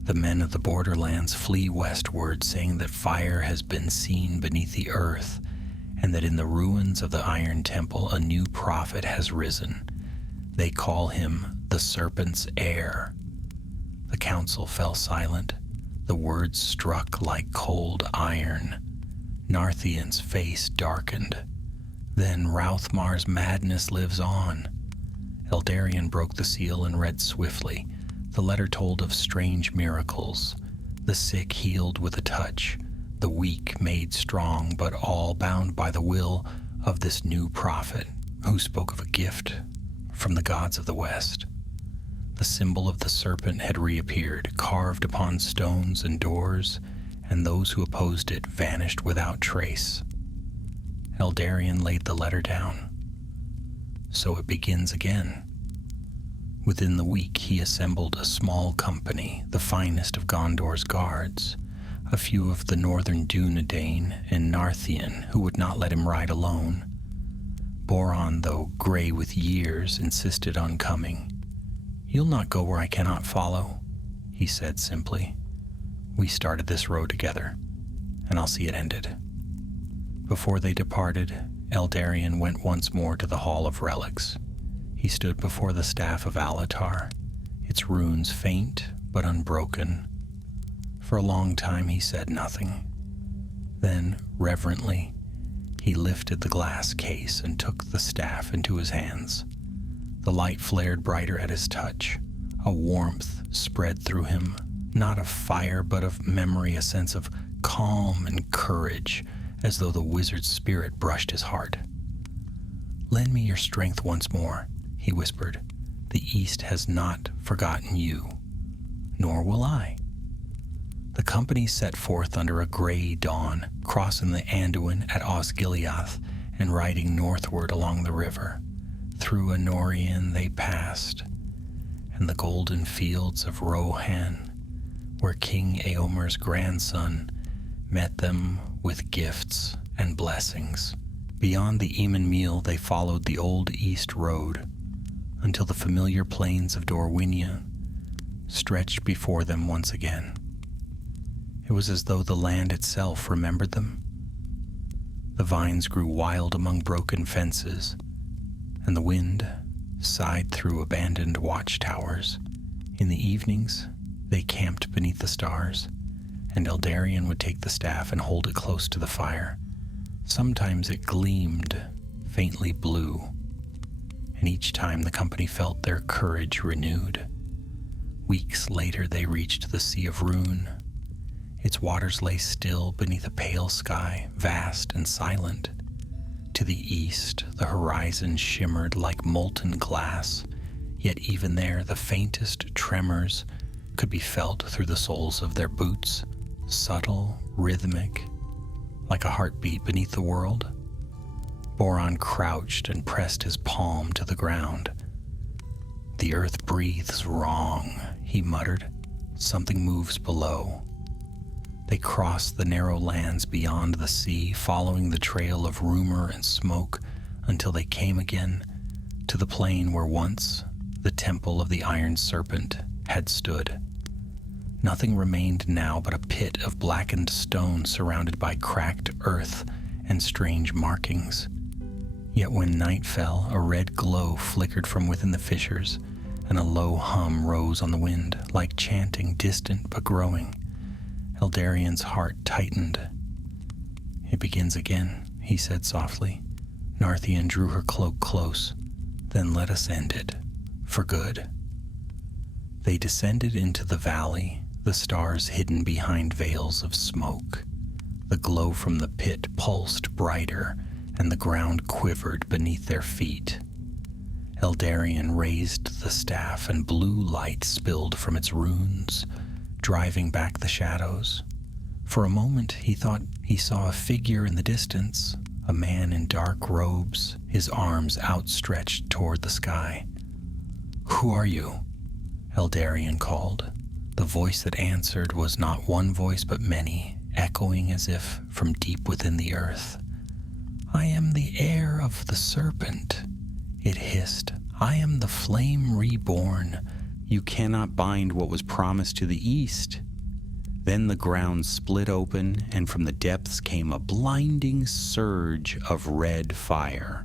The men of the borderlands flee westward, saying that fire has been seen beneath the earth, and that in the ruins of the Iron Temple a new prophet has risen. They call him the Serpent's Heir. The council fell silent. The words struck like cold iron. Narthian's face darkened. Then Routhmar's madness lives on. Eldarion broke the seal and read swiftly. The letter told of strange miracles, the sick healed with a touch, the weak made strong, but all bound by the will of this new prophet, who spoke of a gift from the gods of the West. The symbol of the serpent had reappeared, carved upon stones and doors, and those who opposed it vanished without trace. Eldarion laid the letter down. So it begins again. Within the week he assembled a small company, the finest of Gondor's guards, a few of the northern Dunedain and Narthian who would not let him ride alone. Boron, though gray with years, insisted on coming. You'll not go where I cannot follow, he said simply. We started this road together, and I'll see it ended. Before they departed, Eldarion went once more to the Hall of Relics. He stood before the staff of Alatar, its runes faint but unbroken. For a long time he said nothing. Then, reverently, he lifted the glass case and took the staff into his hands. The light flared brighter at his touch. A warmth spread through him, not of fire but of memory, a sense of calm and courage, as though the wizard's spirit brushed his heart. Lend me your strength once more, he whispered. The East has not forgotten you, nor will I. The company set forth under a gray dawn, crossing the Anduin at Osgiliath and riding northward along the river. Through Anorian they passed, and the golden fields of Rohan, where King Eomer's grandson met them with gifts and blessings. Beyond the Eamon Meal they followed the old east road, until the familiar plains of Dorwinia stretched before them once again. It was as though the land itself remembered them. The vines grew wild among broken fences, and the wind sighed through abandoned watchtowers. In the evenings, they camped beneath the stars, and Eldarion would take the staff and hold it close to the fire. Sometimes it gleamed faintly blue, and each time the company felt their courage renewed. Weeks later they reached the Sea of Rune. Its waters lay still beneath a pale sky, vast and silent. To the east, the horizon shimmered like molten glass, yet even there the faintest tremors could be felt through the soles of their boots, subtle, rhythmic, like a heartbeat beneath the world. Boron crouched and pressed his palm to the ground. The earth breathes wrong, he muttered. Something moves below. They crossed the narrow lands beyond the sea, following the trail of rumor and smoke until they came again to the plain where once the temple of the Iron Serpent had stood. Nothing remained now but a pit of blackened stone surrounded by cracked earth and strange markings. Yet when night fell, a red glow flickered from within the fissures, and a low hum rose on the wind, like chanting, distant but growing. Eldarion's heart tightened. It begins again, he said softly. Narthian drew her cloak close. Then let us end it, for good. They descended into the valley, the stars hidden behind veils of smoke. The glow from the pit pulsed brighter, and the ground quivered beneath their feet. Eldarion raised the staff, and blue light spilled from its runes, driving back the shadows. For a moment, he thought he saw a figure in the distance, a man in dark robes, his arms outstretched toward the sky. "Who are you?" Eldarion called. The voice that answered was not one voice but many, echoing as if from deep within the earth. "I am the heir of the serpent," it hissed. "I am the flame reborn. You cannot bind what was promised to the east." Then the ground split open, and from the depths came a blinding surge of red fire.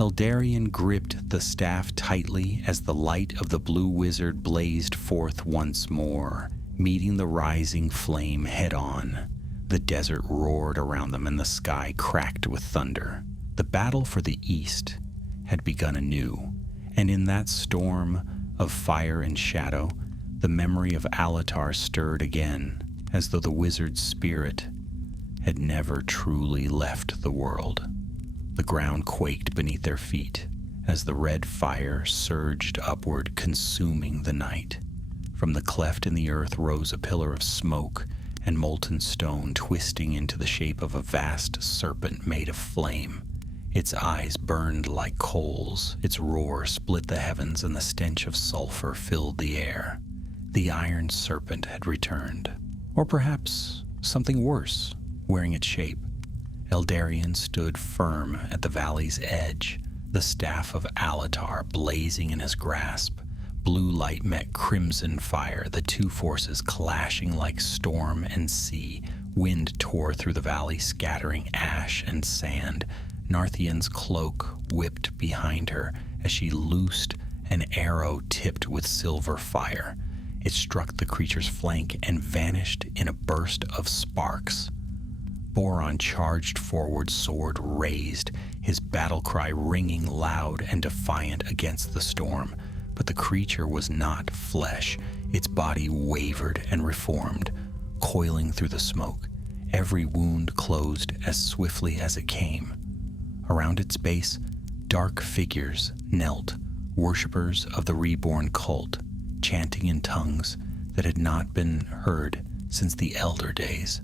Eldarion gripped the staff tightly as the light of the blue wizard blazed forth once more, meeting the rising flame head-on. The desert roared around them, and the sky cracked with thunder. The battle for the east had begun anew, and in that storm of fire and shadow, the memory of Alatar stirred again, as though the wizard's spirit had never truly left the world. The ground quaked beneath their feet as the red fire surged upward, consuming the night. From the cleft in the earth rose a pillar of smoke and molten stone, twisting into the shape of a vast serpent made of flame. Its eyes burned like coals, its roar split the heavens, and the stench of sulfur filled the air. The iron serpent had returned. Or perhaps something worse, wearing its shape. Eldarion stood firm at the valley's edge, the staff of Alatar blazing in his grasp. Blue light met crimson fire, the two forces clashing like storm and sea. Wind tore through the valley, scattering ash and sand. Narthion's cloak whipped behind her as she loosed an arrow tipped with silver fire. It struck the creature's flank and vanished in a burst of sparks. Boron charged forward, sword raised, his battle cry ringing loud and defiant against the storm. But the creature was not flesh. Its body wavered and reformed, coiling through the smoke. Every wound closed as swiftly as it came. Around its base, dark figures knelt, worshippers of the reborn cult, chanting in tongues that had not been heard since the elder days.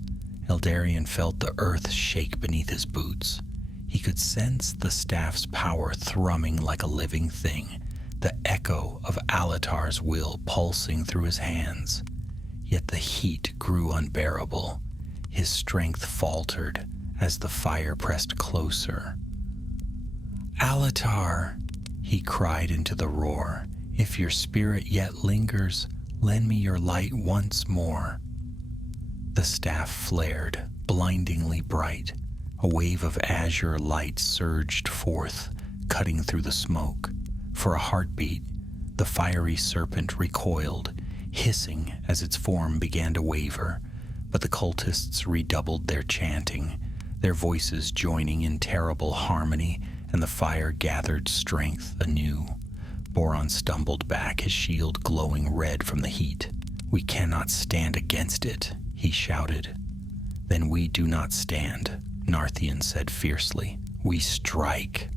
Eldarion felt the earth shake beneath his boots. He could sense the staff's power thrumming like a living thing, the echo of Alatar's will pulsing through his hands. Yet the heat grew unbearable. His strength faltered as the fire pressed closer. "Alatar," he cried into the roar, "if your spirit yet lingers, lend me your light once more." The staff flared, blindingly bright. A wave of azure light surged forth, cutting through the smoke. For a heartbeat, the fiery serpent recoiled, hissing as its form began to waver. But the cultists redoubled their chanting, their voices joining in terrible harmony, and the fire gathered strength anew. Boron stumbled back, his shield glowing red from the heat. "We cannot stand against it," he shouted. "Then we do not stand," Narthion said fiercely. "We strike."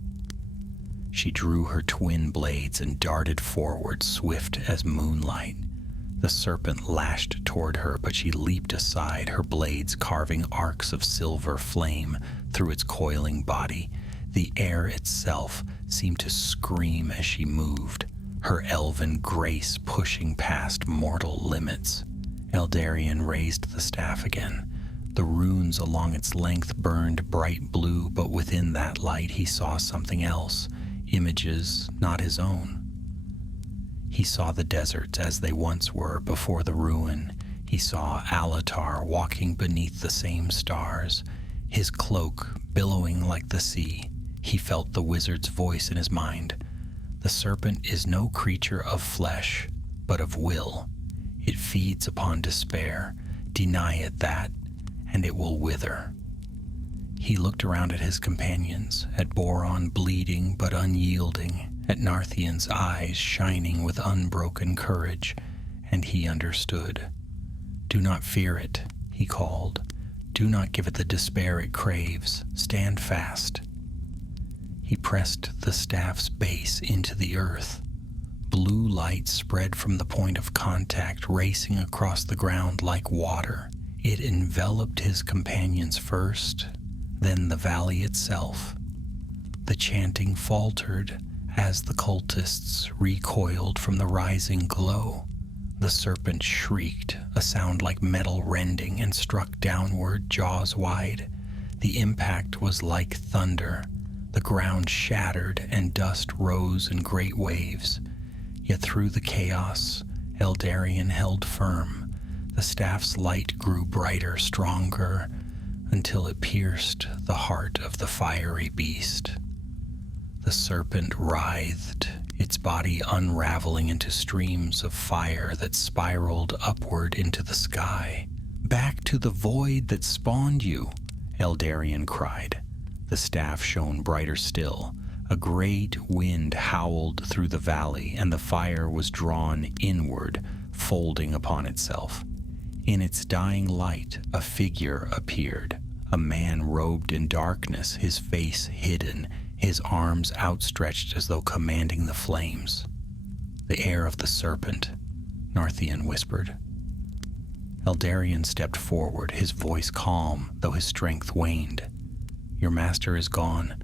She drew her twin blades and darted forward, swift as moonlight. The serpent lashed toward her, but she leaped aside, her blades carving arcs of silver flame through its coiling body. The air itself seemed to scream as she moved, her elven grace pushing past mortal limits. Eldarion raised the staff again. The runes along its length burned bright blue, but within that light he saw something else, images not his own. He saw the deserts as they once were before the ruin. He saw Alatar walking beneath the same stars, his cloak billowing like the sea. He felt the wizard's voice in his mind. The serpent is no creature of flesh, but of will. It feeds upon despair. Deny it that, and it will wither. He looked around at his companions, at Boron bleeding but unyielding, at Narthion's eyes shining with unbroken courage, and he understood. "Do not fear it," he called. "Do not give it the despair it craves. Stand fast." He pressed the staff's base into the earth. Blue light spread from the point of contact, racing across the ground like water. It enveloped his companions first, then the valley itself. The chanting faltered as the cultists recoiled from the rising glow. The serpent shrieked, a sound like metal rending, and struck downward, jaws wide. The impact was like thunder. The ground shattered and dust rose in great waves. Yet through the chaos, Eldarion held firm. The staff's light grew brighter, stronger, until it pierced the heart of the fiery beast. The serpent writhed, its body unraveling into streams of fire that spiraled upward into the sky. "Back to the void that spawned you," Eldarion cried. The staff shone brighter still. A great wind howled through the valley, and the fire was drawn inward, folding upon itself. In its dying light, a figure appeared, a man robed in darkness, his face hidden, his arms outstretched as though commanding the flames. "The heir of the serpent," Narthian whispered. Eldarion stepped forward, his voice calm, though his strength waned. "Your master is gone.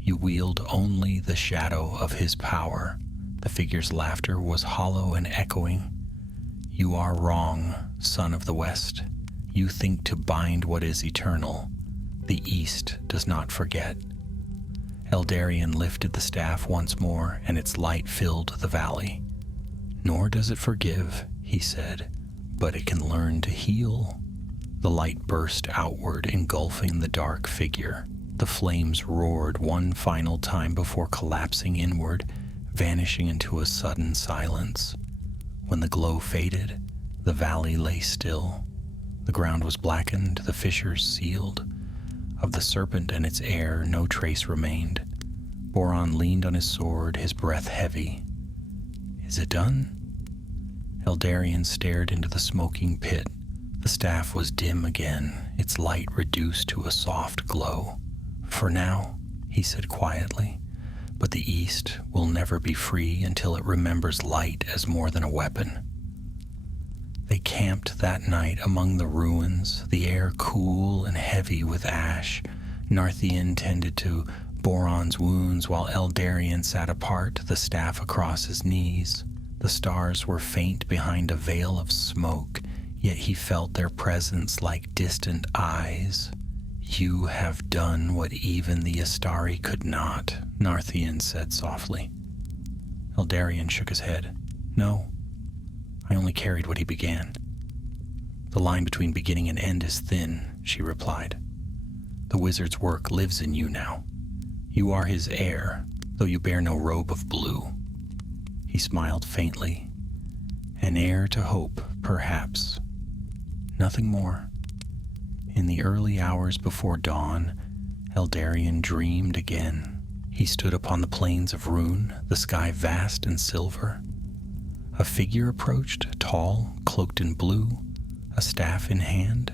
You wield only the shadow of his power." The figure's laughter was hollow and echoing. "You are wrong, son of the West. You think to bind what is eternal. The East does not forget." Eldarion lifted the staff once more, and its light filled the valley. "Nor does it forgive," he said, "but it can learn to heal." The light burst outward, engulfing the dark figure. The flames roared one final time before collapsing inward, vanishing into a sudden silence. When the glow faded, the valley lay still. The ground was blackened, the fissures sealed. Of the serpent and its heir, no trace remained. Boron leaned on his sword, his breath heavy. "Is it done?" Eldarion stared into the smoking pit. The staff was dim again, its light reduced to a soft glow. "For now," he said quietly, "but the East will never be free until it remembers light as more than a weapon." They camped that night among the ruins, the air cool and heavy with ash. Narthian tended to Boron's wounds while Eldarion sat apart, the staff across his knees. The stars were faint behind a veil of smoke, yet he felt their presence like distant eyes. "You have done what even the Astari could not," Narthian said softly. Eldarion shook his head. "No, I only carried what he began." "The line between beginning and end is thin," she replied. "The wizard's work lives in you now. You are his heir, though you bear no robe of blue." He smiled faintly. "An heir to hope, perhaps. Nothing more." In the early hours before dawn, Eldarion dreamed again. He stood upon the plains of Rune, the sky vast and silver. A figure approached, tall, cloaked in blue, a staff in hand.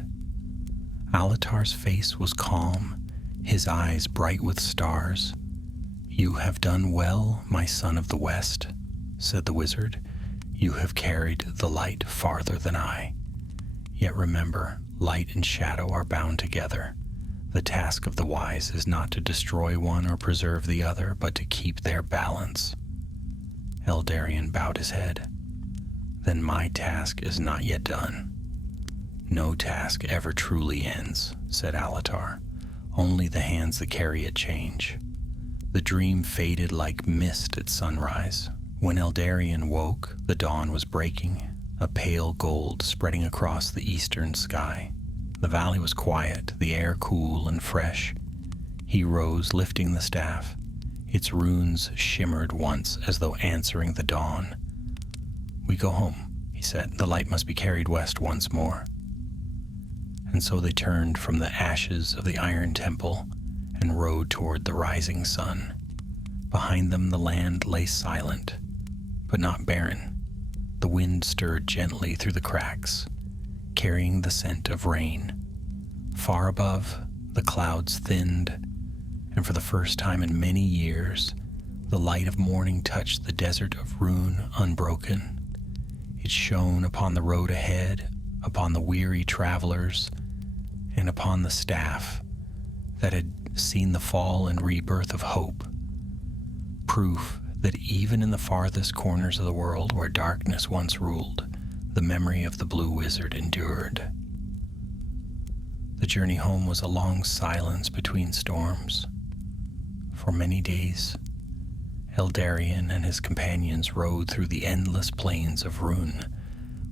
Alatar's face was calm, his eyes bright with stars. "You have done well, my son of the West," said the wizard. "You have carried the light farther than I. Yet remember, light and shadow are bound together. The task of the wise is not to destroy one or preserve the other, but to keep their balance." Eldarion bowed his head. "Then my task is not yet done." "No task ever truly ends," said Alatar. "Only the hands that carry it change." The dream faded like mist at sunrise. When Eldarion woke, the dawn was breaking, a pale gold spreading across the eastern sky. The valley was quiet, the air cool and fresh. He rose, lifting the staff. Its runes shimmered once as though answering the dawn. "We go home," he said. "The light must be carried west once more." And so they turned from the ashes of the Iron Temple and rode toward the rising sun. Behind them the land lay silent, but not barren. The wind stirred gently through the cracks, carrying the scent of rain. Far above, the clouds thinned, and for the first time in many years, the light of morning touched the desert of Rune unbroken. It shone upon the road ahead, upon the weary travelers, and upon the staff that had seen the fall and rebirth of hope. Proof that even in the farthest corners of the world where darkness once ruled, the memory of the Blue Wizard endured. The journey home was a long silence between storms. For many days, Eldarion and his companions rode through the endless plains of Rune,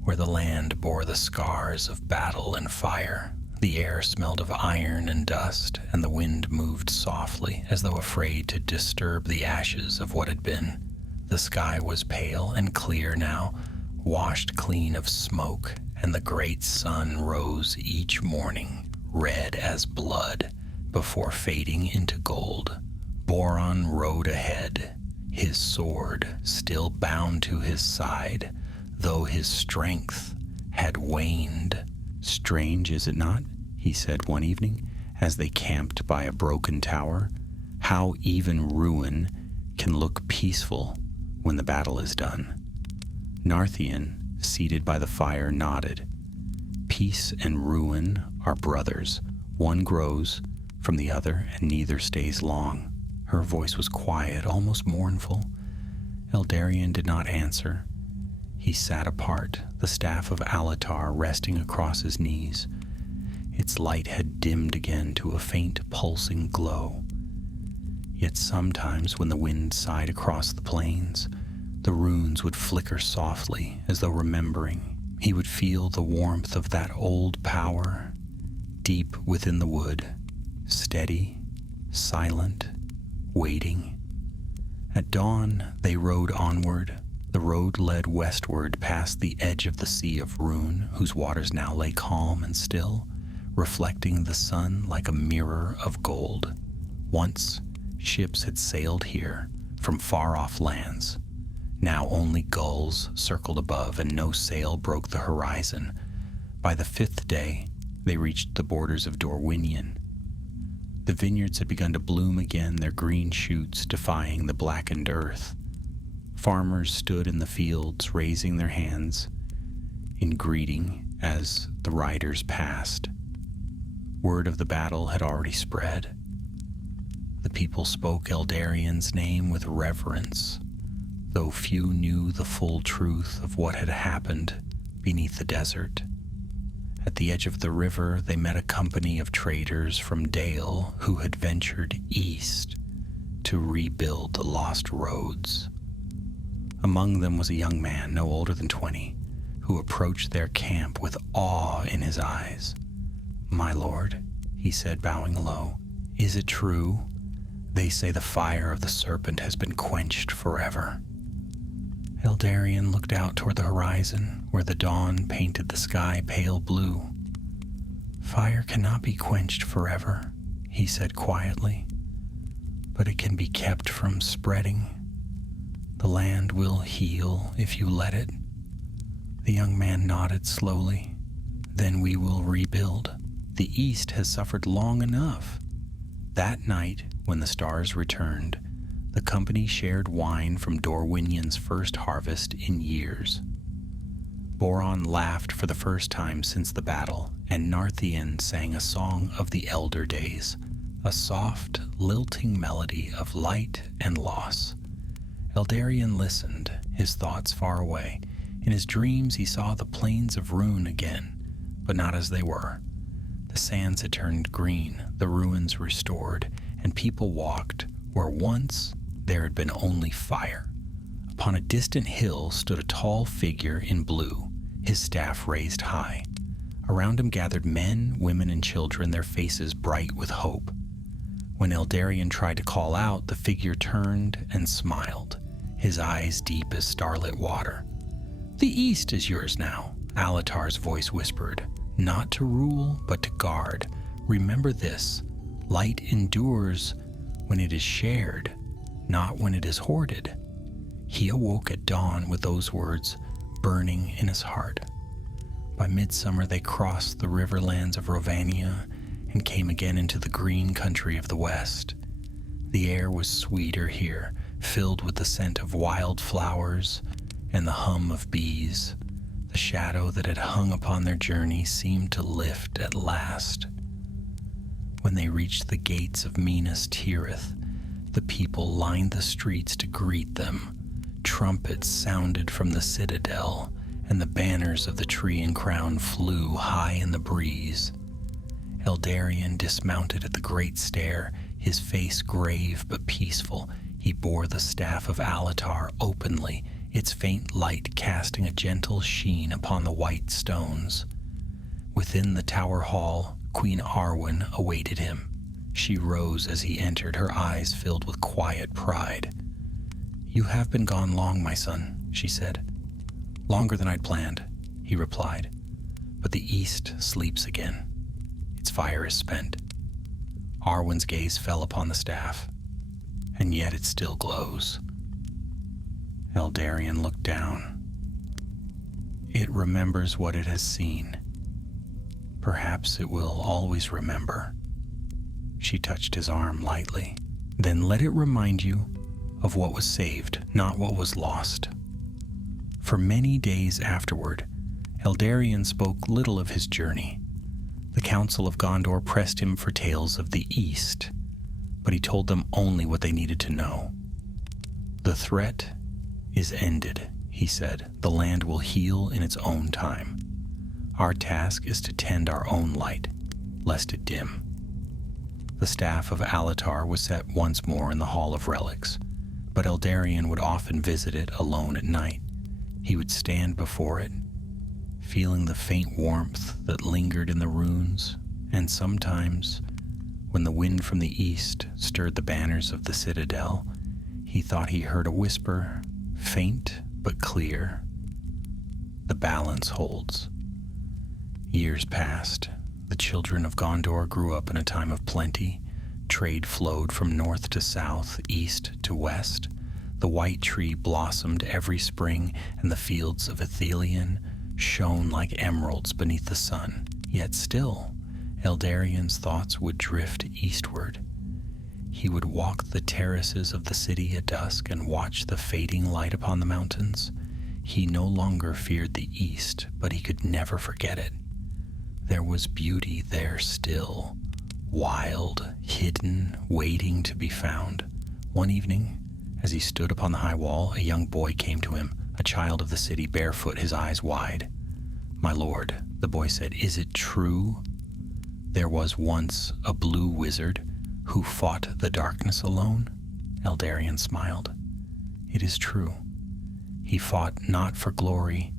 where the land bore the scars of battle and fire. The air smelled of iron and dust, and the wind moved softly, as though afraid to disturb the ashes of what had been. The sky was pale and clear now, washed clean of smoke, and the great sun rose each morning, red as blood, before fading into gold. Boron rode ahead, his sword still bound to his side, though his strength had waned. "Strange, is it not?" he said one evening, as they camped by a broken tower. "How even ruin can look peaceful when the battle is done." Narthian, seated by the fire, nodded. "Peace and ruin are brothers. One grows from the other, and neither stays long." Her voice was quiet, almost mournful. Eldarion did not answer. He sat apart, the staff of Alatar resting across his knees. Its light had dimmed again to a faint pulsing glow. Yet sometimes when the wind sighed across the plains, the runes would flicker softly as though remembering. He would feel the warmth of that old power deep within the wood, steady, silent, waiting. At dawn, they rode onward. The road led westward past the edge of the Sea of Rune, whose waters now lay calm and still, reflecting the sun like a mirror of gold. Once, ships had sailed here from far-off lands. Now only gulls circled above, and no sail broke the horizon. By the 5th day, they reached the borders of Dorwinion. The vineyards had begun to bloom again, their green shoots defying the blackened earth. Farmers stood in the fields, raising their hands in greeting as the riders passed. Word of the battle had already spread. The people spoke Eldarion's name with reverence, though few knew the full truth of what had happened beneath the desert. At the edge of the river, they met a company of traders from Dale who had ventured east to rebuild the lost roads. Among them was a young man, no older than 20, who approached their camp with awe in his eyes. "My lord," he said, bowing low, "is it true? They say the fire of the serpent has been quenched forever." Eldarion looked out toward the horizon, where the dawn painted the sky pale blue. "Fire cannot be quenched forever," he said quietly, "but it can be kept from spreading. The land will heal if you let it." The young man nodded slowly. "Then we will rebuild. The East has suffered long enough." That night, when the stars returned, the company shared wine from Dorwinion's first harvest in years. Boron laughed for the first time since the battle, and Narthian sang a song of the elder days, a soft, lilting melody of light and loss. Eldarion listened, his thoughts far away. In his dreams he saw the plains of Rune again, but not as they were. The sands had turned green, the ruins restored, and people walked where once there had been only fire. Upon a distant hill stood a tall figure in blue, his staff raised high. Around him gathered men, women, and children, their faces bright with hope. When Eldarion tried to call out, the figure turned and smiled, his eyes deep as starlit water. "The East is yours now," Alatar's voice whispered. "Not to rule, but to guard. Remember this, light endures when it is shared, not when it is hoarded." He awoke at dawn with those words burning in his heart. By midsummer they crossed the riverlands of Rovania and came again into the green country of the west. The air was sweeter here, filled with the scent of wild flowers and the hum of bees. The shadow that had hung upon their journey seemed to lift at last. When they reached the gates of Minas Tirith, the people lined the streets to greet them. Trumpets sounded from the citadel, and the banners of the tree and crown flew high in the breeze. Eldarion dismounted at the great stair, his face grave but peaceful. He bore the staff of Alatar openly, its faint light casting a gentle sheen upon the white stones. Within the tower hall, Queen Arwen awaited him. She rose as he entered, her eyes filled with quiet pride. "You have been gone long, my son," she said. "Longer than I'd planned," he replied. "But the east sleeps again. Its fire is spent." Arwen's gaze fell upon the staff, and yet it still glows. Eldarion looked down. "It remembers what it has seen. Perhaps it will always remember." She touched his arm lightly. "Then let it remind you of what was saved, not what was lost." For many days afterward, Eldarion spoke little of his journey. The Council of Gondor pressed him for tales of the East, but he told them only what they needed to know. "The threat is ended," he said. "The land will heal in its own time. Our task is to tend our own light, lest it dim." The staff of Alatar was set once more in the Hall of Relics, but Eldarion would often visit it alone at night. He would stand before it, feeling the faint warmth that lingered in the runes, and sometimes, when the wind from the east stirred the banners of the citadel, he thought he heard a whisper, faint but clear, "The balance holds." Years passed. The children of Gondor grew up in a time of plenty. Trade flowed from north to south, east to west. The white tree blossomed every spring, and the fields of Ithilien shone like emeralds beneath the sun. Yet still, Eldarion's thoughts would drift eastward. He would walk the terraces of the city at dusk and watch the fading light upon the mountains. He no longer feared the east, but he could never forget it. There was beauty there still, wild, hidden, waiting to be found. One evening, as he stood upon the high wall, a young boy came to him, a child of the city, barefoot, his eyes wide. "My lord," the boy said, "is it true? There was once a blue wizard who fought the darkness alone?" Eldarion smiled. "It is true. He fought not for glory,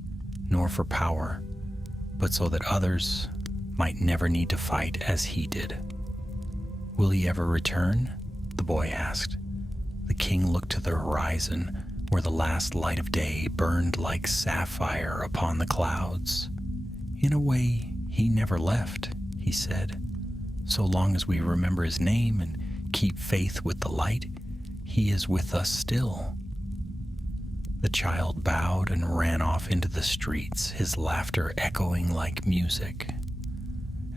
nor for power, but so that others might never need to fight as he did." "Will he ever return?" the boy asked. The king looked to the horizon, where the last light of day burned like sapphire upon the clouds. "In a way, he never left," he said. "So long as we remember his name and keep faith with the light, he is with us still." The child bowed and ran off into the streets, his laughter echoing like music.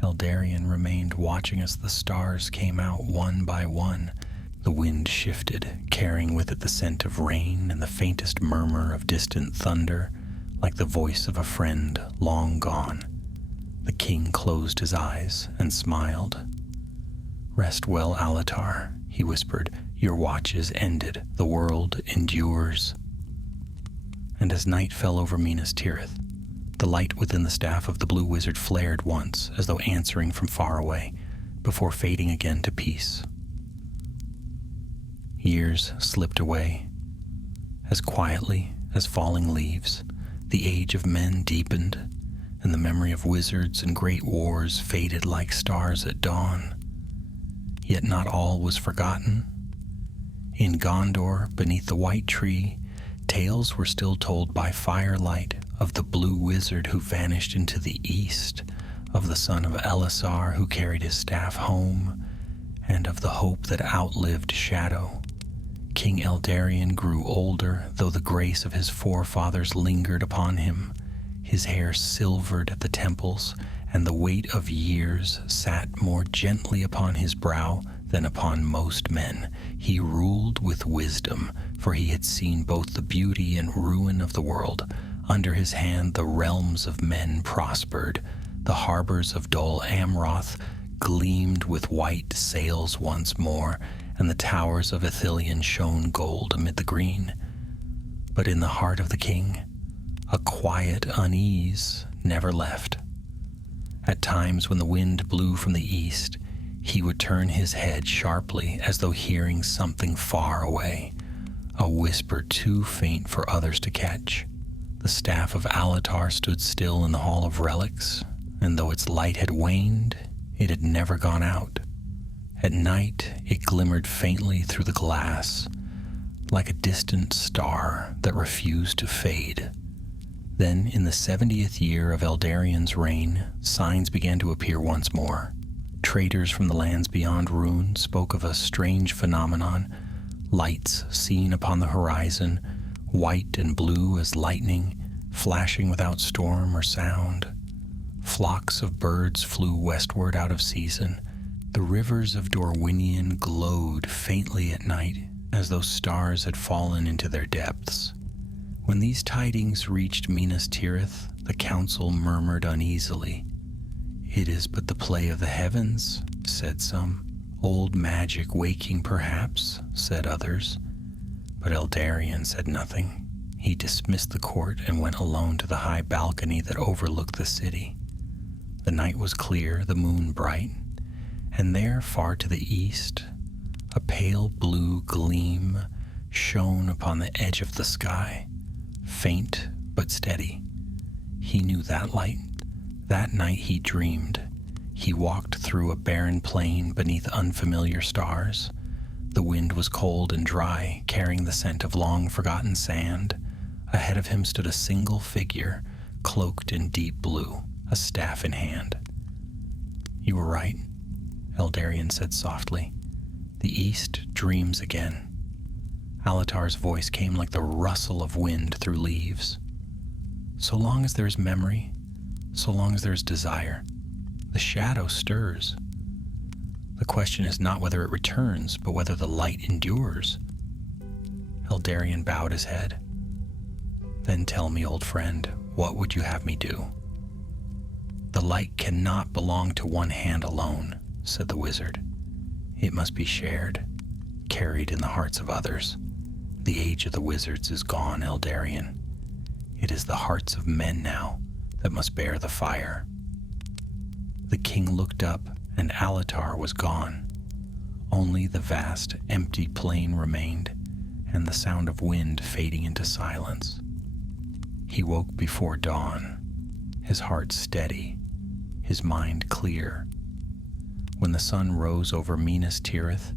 Eldarion remained watching as the stars came out one by one. The wind shifted, carrying with it the scent of rain and the faintest murmur of distant thunder, like the voice of a friend long gone. The king closed his eyes and smiled. "Rest well, Alatar," he whispered. "Your watch is ended. The world endures." And as night fell over Minas Tirith, the light within the staff of the blue wizard flared once, as though answering from far away, before fading again to peace. Years slipped away. As quietly as falling leaves, the age of men deepened, and the memory of wizards and great wars faded like stars at dawn. Yet not all was forgotten. In Gondor, beneath the white tree, tales were still told by firelight of the blue wizard who vanished into the east, of the son of Elisar who carried his staff home, and of the hope that outlived shadow. King Eldarion grew older, though the grace of his forefathers lingered upon him. His hair silvered at the temples, and the weight of years sat more gently upon his brow than upon most men. He ruled with wisdom, for he had seen both the beauty and ruin of the world. Under his hand the realms of men prospered. The harbors of Dol Amroth gleamed with white sails once more, and the towers of Ithilien shone gold amid the green. But in the heart of the king, a quiet unease never left. At times when the wind blew from the east, he would turn his head sharply as though hearing something far away, a whisper too faint for others to catch. The staff of Alatar stood still in the Hall of Relics, and though its light had waned, it had never gone out. At night, it glimmered faintly through the glass, like a distant star that refused to fade. Then, in the 70th year of Eldarion's reign, signs began to appear once more. Traders from the lands beyond Rune spoke of a strange phenomenon, lights seen upon the horizon, white and blue as lightning, flashing without storm or sound. Flocks of birds flew westward out of season. The rivers of Dorwinion glowed faintly at night, as though stars had fallen into their depths. When these tidings reached Minas Tirith, the council murmured uneasily. "It is but the play of the heavens," said some. "Old magic waking, perhaps," said others. But Eldarion said nothing. He dismissed the court and went alone to the high balcony that overlooked the city. The night was clear, the moon bright, and there, far to the east, a pale blue gleam shone upon the edge of the sky, faint but steady. He knew that light. That night he dreamed. He walked through a barren plain beneath unfamiliar stars. The wind was cold and dry, carrying the scent of long-forgotten sand. Ahead of him stood a single figure, cloaked in deep blue, a staff in hand. "You were right," Eldarion said softly. "The east dreams again." Alatar's voice came like the rustle of wind through leaves. "So long as there is memory, so long as there is desire, the shadow stirs. The question is not whether it returns, but whether the light endures." Eldarion bowed his head. "Then tell me, old friend, what would you have me do?" "The light cannot belong to one hand alone," said the wizard. "It must be shared, carried in the hearts of others. The age of the wizards is gone, Eldarion. It is the hearts of men now that must bear the fire." The king looked up, and Alatar was gone. Only the vast, empty plain remained, and the sound of wind fading into silence. He woke before dawn, his heart steady, his mind clear. When the sun rose over Minas Tirith,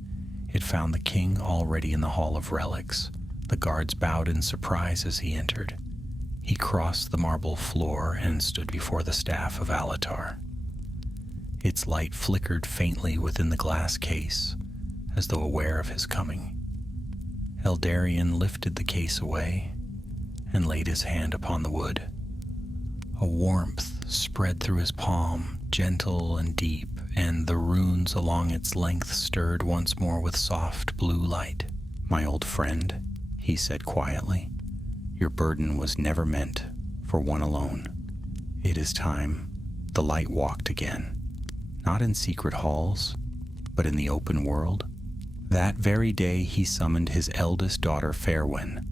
it found the king already in the Hall of Relics. The guards bowed in surprise as he entered. He crossed the marble floor and stood before the staff of Alatar. Its light flickered faintly within the glass case, as though aware of his coming. Eldarion lifted the case away and laid his hand upon the wood. A warmth spread through his palm, gentle and deep, and the runes along its length stirred once more with soft blue light. "My old friend," he said quietly, "your burden was never meant for one alone. It is time the light walked again, not in secret halls, but in the open world." That very day he summoned his eldest daughter Fairwen,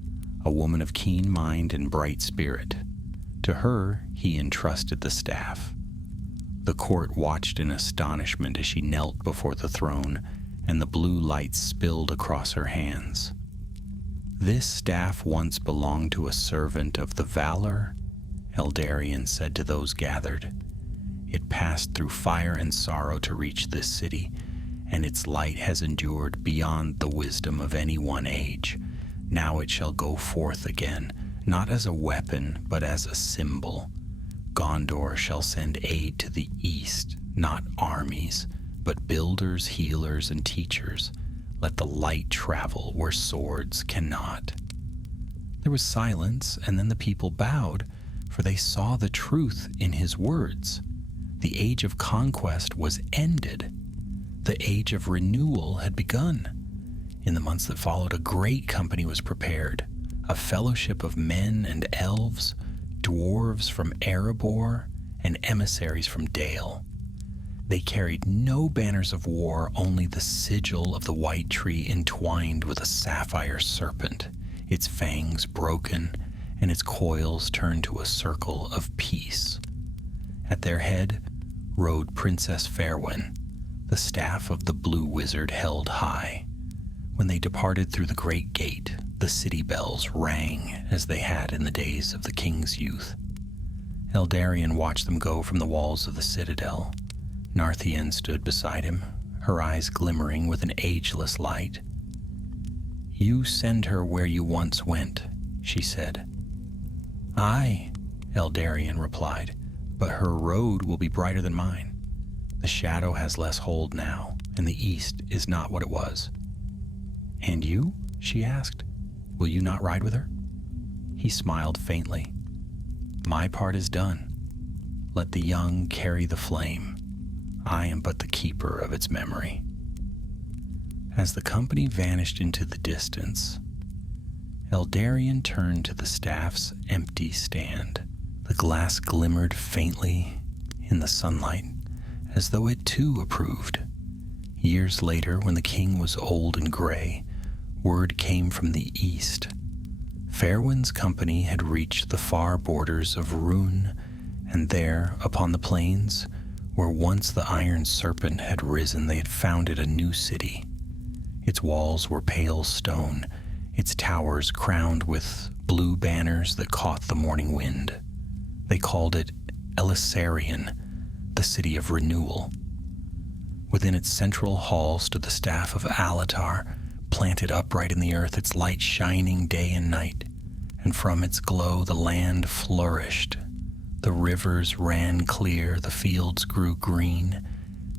a woman of keen mind and bright spirit. To her he entrusted the staff. The court watched in astonishment as she knelt before the throne, and the blue light spilled across her hands. "This staff once belonged to a servant of the Valor," Eldarion said to those gathered. "It passed through fire and sorrow to reach this city, and its light has endured beyond the wisdom of any one age. Now it shall go forth again, not as a weapon, but as a symbol. Gondor shall send aid to the east, not armies, but builders, healers, and teachers. Let the light travel where swords cannot." There was silence, and then the people bowed, for they saw the truth in his words. The age of conquest was ended. The age of renewal had begun. In the months that followed, a great company was prepared, a fellowship of men and elves, dwarves from Erebor, and emissaries from Dale. They carried no banners of war, only the sigil of the white tree entwined with a sapphire serpent, its fangs broken and its coils turned to a circle of peace. At their head rode Princess Fairwen, the staff of the blue wizard held high. When they departed through the great gate, the city bells rang as they had in the days of the king's youth. Eldarion watched them go from the walls of the citadel. Narthian stood beside him, her eyes glimmering with an ageless light. "You send her where you once went," she said. "Aye," Eldarion replied, "but her road will be brighter than mine. The shadow has less hold now, and the east is not what it was." "And you?" she asked. "Will you not ride with her?" He smiled faintly. "My part is done. Let the young carry the flame. I am but the keeper of its memory." As the company vanished into the distance, Eldarion turned to the staff's empty stand. The glass glimmered faintly in the sunlight, as though it too approved. Years later, when the king was old and gray, word came from the east. Fairwen's company had reached the far borders of Rhûn, and there, upon the plains, where once the iron serpent had risen, they had founded a new city. Its walls were pale stone, its towers crowned with blue banners that caught the morning wind. They called it Elisarion, the city of renewal. Within its central hall stood the staff of Alatar, planted upright in the earth, its light shining day and night, and from its glow the land flourished. The rivers ran clear, the fields grew green,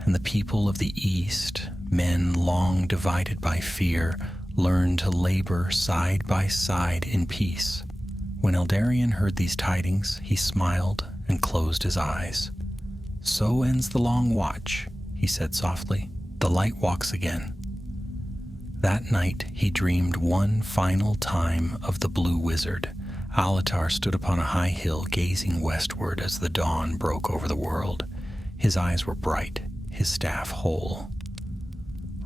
and the people of the east, men long divided by fear, learned to labor side by side in peace. When Eldarion heard these tidings, he smiled and closed his eyes. "So ends the long watch," he said softly. "The light walks again." That night he dreamed one final time of the blue wizard. Alatar stood upon a high hill, gazing westward as the dawn broke over the world. His eyes were bright, his staff whole.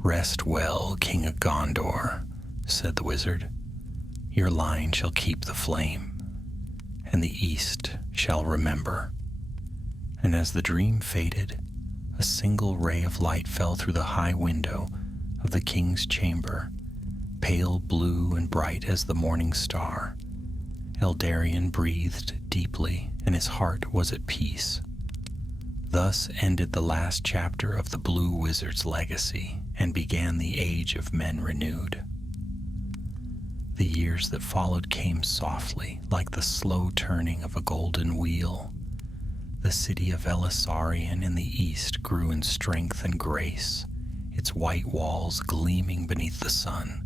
"Rest well, King of Gondor," said the wizard. "Your line shall keep the flame, and the east shall remember." And as the dream faded, a single ray of light fell through the high window of the king's chamber, pale blue and bright as the morning star. Eldarion breathed deeply, and his heart was at peace. Thus ended the last chapter of the Blue Wizard's legacy, and began the age of men renewed. The years that followed came softly, like the slow turning of a golden wheel. The city of Elisarion in the east grew in strength and grace, its white walls gleaming beneath the sun.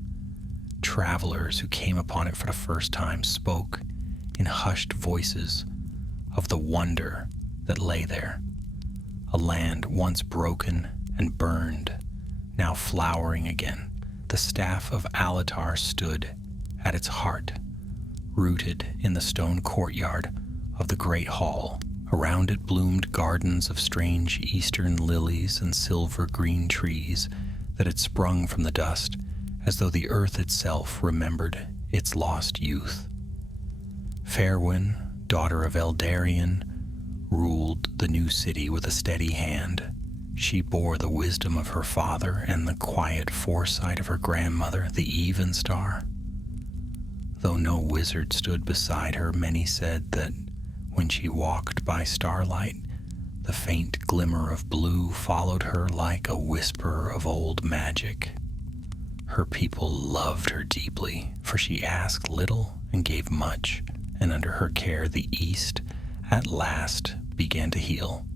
Travelers who came upon it for the first time spoke in hushed voices of the wonder that lay there. A land once broken and burned, now flowering again. The staff of Alatar stood at its heart, rooted in the stone courtyard of the great hall. Around it bloomed gardens of strange eastern lilies and silver-green trees that had sprung from the dust, as though the earth itself remembered its lost youth. Fairwen, daughter of Eldarion, ruled the new city with a steady hand. She bore the wisdom of her father and the quiet foresight of her grandmother, the Evenstar. Though no wizard stood beside her, many said that when she walked by starlight, the faint glimmer of blue followed her like a whisper of old magic. Her people loved her deeply, for she asked little and gave much, and under her care the East at last began to heal.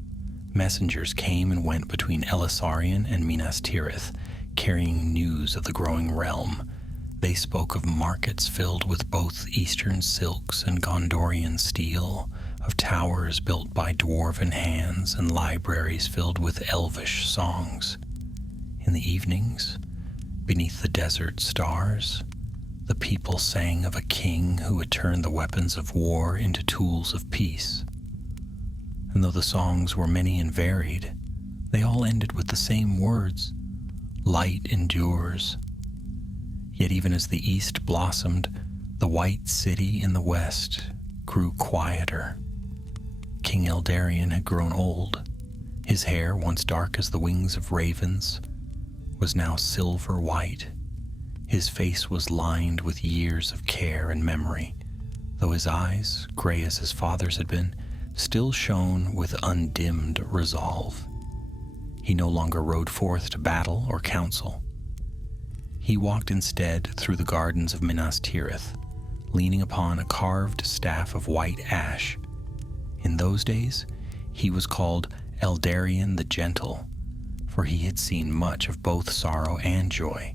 Messengers came and went between Elisarion and Minas Tirith, carrying news of the growing realm. They spoke of markets filled with both eastern silks and Gondorian steel, of towers built by dwarven hands and libraries filled with elvish songs. In the evenings, beneath the desert stars, the people sang of a king who had turned the weapons of war into tools of peace. And though the songs were many and varied, they all ended with the same words: light endures. Yet even as the east blossomed, the white city in the west grew quieter. King Eldarion had grown old. His hair, once dark as the wings of ravens, was now silver white. His face was lined with years of care and memory, though his eyes, gray as his father's had been, still shone with undimmed resolve. He no longer rode forth to battle or counsel. He walked instead through the gardens of Minas Tirith, leaning upon a carved staff of white ash. In those days, he was called Eldarion the Gentle, for he had seen much of both sorrow and joy,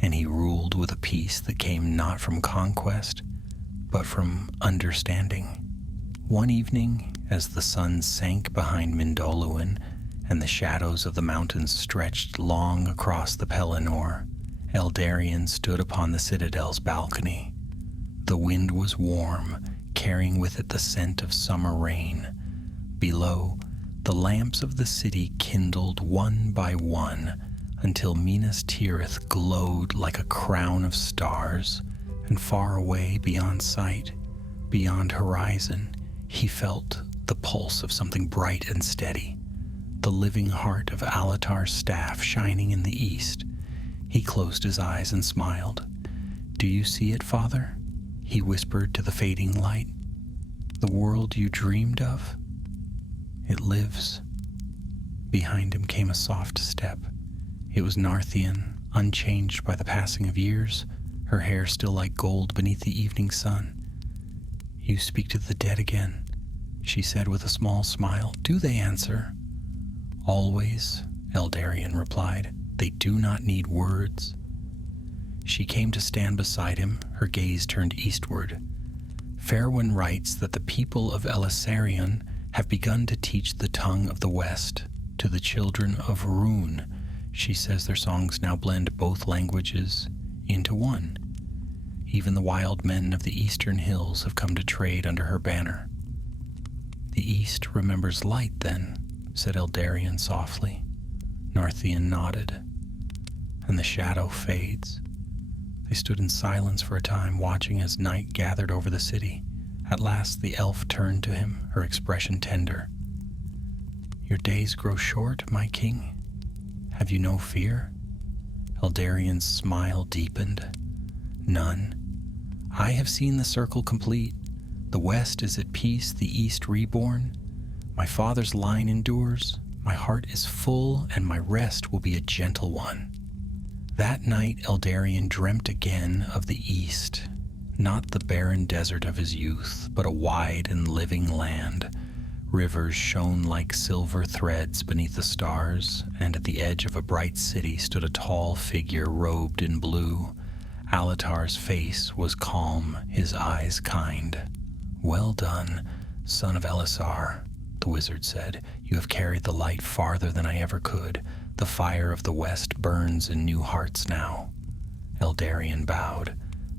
and he ruled with a peace that came not from conquest, but from understanding. One evening, as the sun sank behind Mindoluin and the shadows of the mountains stretched long across the Pelennor, Eldarion stood upon the citadel's balcony. The wind was warm, carrying with it the scent of summer rain. Below, the lamps of the city kindled one by one until Minas Tirith glowed like a crown of stars, and far away beyond sight, beyond horizon, he felt the pulse of something bright and steady, the living heart of Alatar's staff shining in the east. He closed his eyes and smiled. "Do you see it, Father?" he whispered to the fading light. "The world you dreamed of? It lives." Behind him came a soft step. It was Narthian, unchanged by the passing of years, her hair still like gold beneath the evening sun. "You speak to the dead again," she said with a small smile. "Do they answer?" "Always," Eldarion replied. "They do not need words." She came to stand beside him, her gaze turned eastward. "Fairwin writes that the people of Elisarion have begun to teach the tongue of the West to the children of Rune. She says their songs now blend both languages into one. Even the wild men of the eastern hills have come to trade under her banner." "The East remembers light, then," said Eldarion softly. Narthian nodded. "And the shadow fades." They stood in silence for a time, watching as night gathered over the city. At last the elf turned to him, her expression tender. "Your days grow short, my king. Have you no fear?" Eldarion's smile deepened. "None. I have seen the circle complete. The West is at peace, the East reborn. My father's line endures. My heart is full, and my rest will be a gentle one." That night Eldarion dreamt again of the East, not the barren desert of his youth, but a wide and living land. Rivers shone like silver threads beneath the stars, and at the edge of a bright city stood a tall figure robed in blue. Alatar's face was calm, his eyes kind. "Well done, son of Elisar," the wizard said. "You have carried the light farther than I ever could. The fire of the West burns in new hearts now." Eldarion bowed.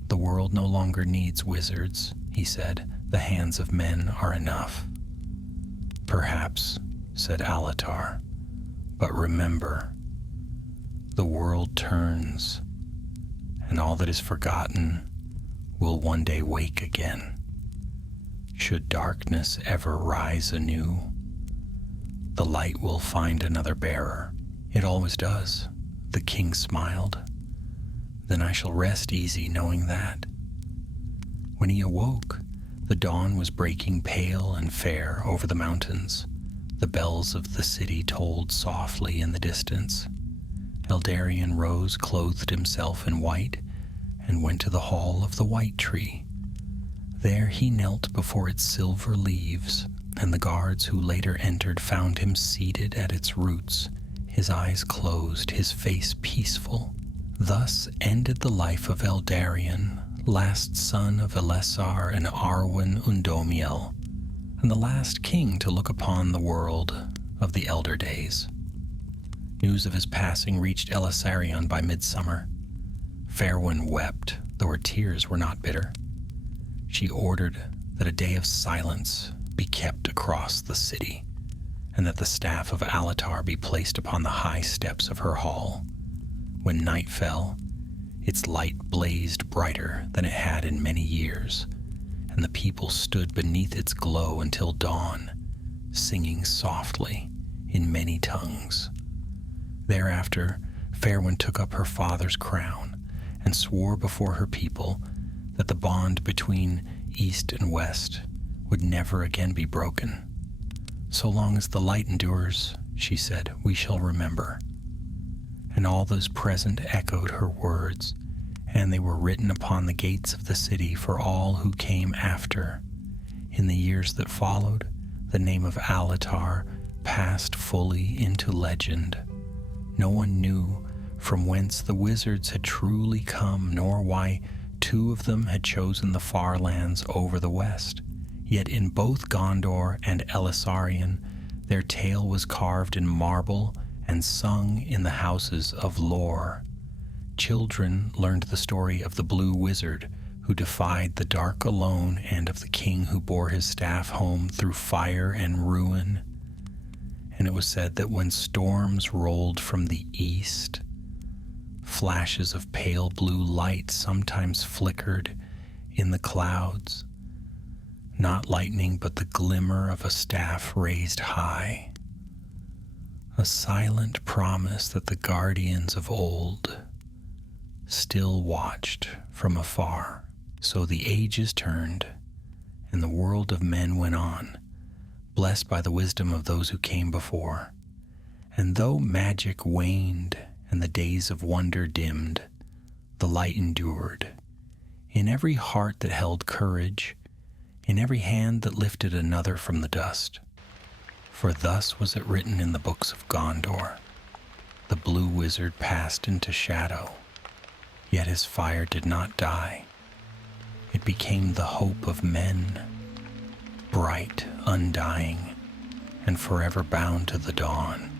"The world no longer needs wizards," he said. "The hands of men are enough." "Perhaps," said Alatar. "But remember, the world turns, and all that is forgotten will one day wake again. Should darkness ever rise anew, the light will find another bearer. It always does." The king smiled. "Then I shall rest easy knowing that." When he awoke, the dawn was breaking pale and fair over the mountains. The bells of the city tolled softly in the distance. Eldarion rose, clothed himself in white, and went to the hall of the White Tree. There he knelt before its silver leaves, and the guards who later entered found him seated at its roots, his eyes closed, his face peaceful. Thus ended the life of Eldarion, last son of Elessar and Arwen Undomiel, and the last king to look upon the world of the elder days. News of his passing reached Elisarion by midsummer. Fairwind wept, though her tears were not bitter. She ordered that a day of silence be kept across the city, and that the staff of Alatar be placed upon the high steps of her hall. When night fell, its light blazed brighter than it had in many years, and the people stood beneath its glow until dawn, singing softly in many tongues. Thereafter, Fairwind took up her father's crown and swore before her people that the bond between East and West would never again be broken. So long as the light endures, she said, we shall remember. And all those present echoed her words, and they were written upon the gates of the city for all who came after. In the years that followed, the name of Alatar passed fully into legend. No one knew from whence the wizards had truly come, nor why two of them had chosen the far lands over the west. Yet in both Gondor and Elisarion, their tale was carved in marble and sung in the houses of lore. Children learned the story of the blue wizard who defied the dark alone, and of the king who bore his staff home through fire and ruin. And it was said that when storms rolled from the east, flashes of pale blue light sometimes flickered in the clouds, not lightning but the glimmer of a staff raised high, a silent promise that the guardians of old still watched from afar. So the ages turned, and the world of men went on, blessed by the wisdom of those who came before. And though magic waned and the days of wonder dimmed, the light endured. In every heart that held courage, in every hand that lifted another from the dust. For thus was it written in the books of Gondor. The blue wizard passed into shadow, yet his fire did not die. It became the hope of men, bright, undying, and forever bound to the dawn.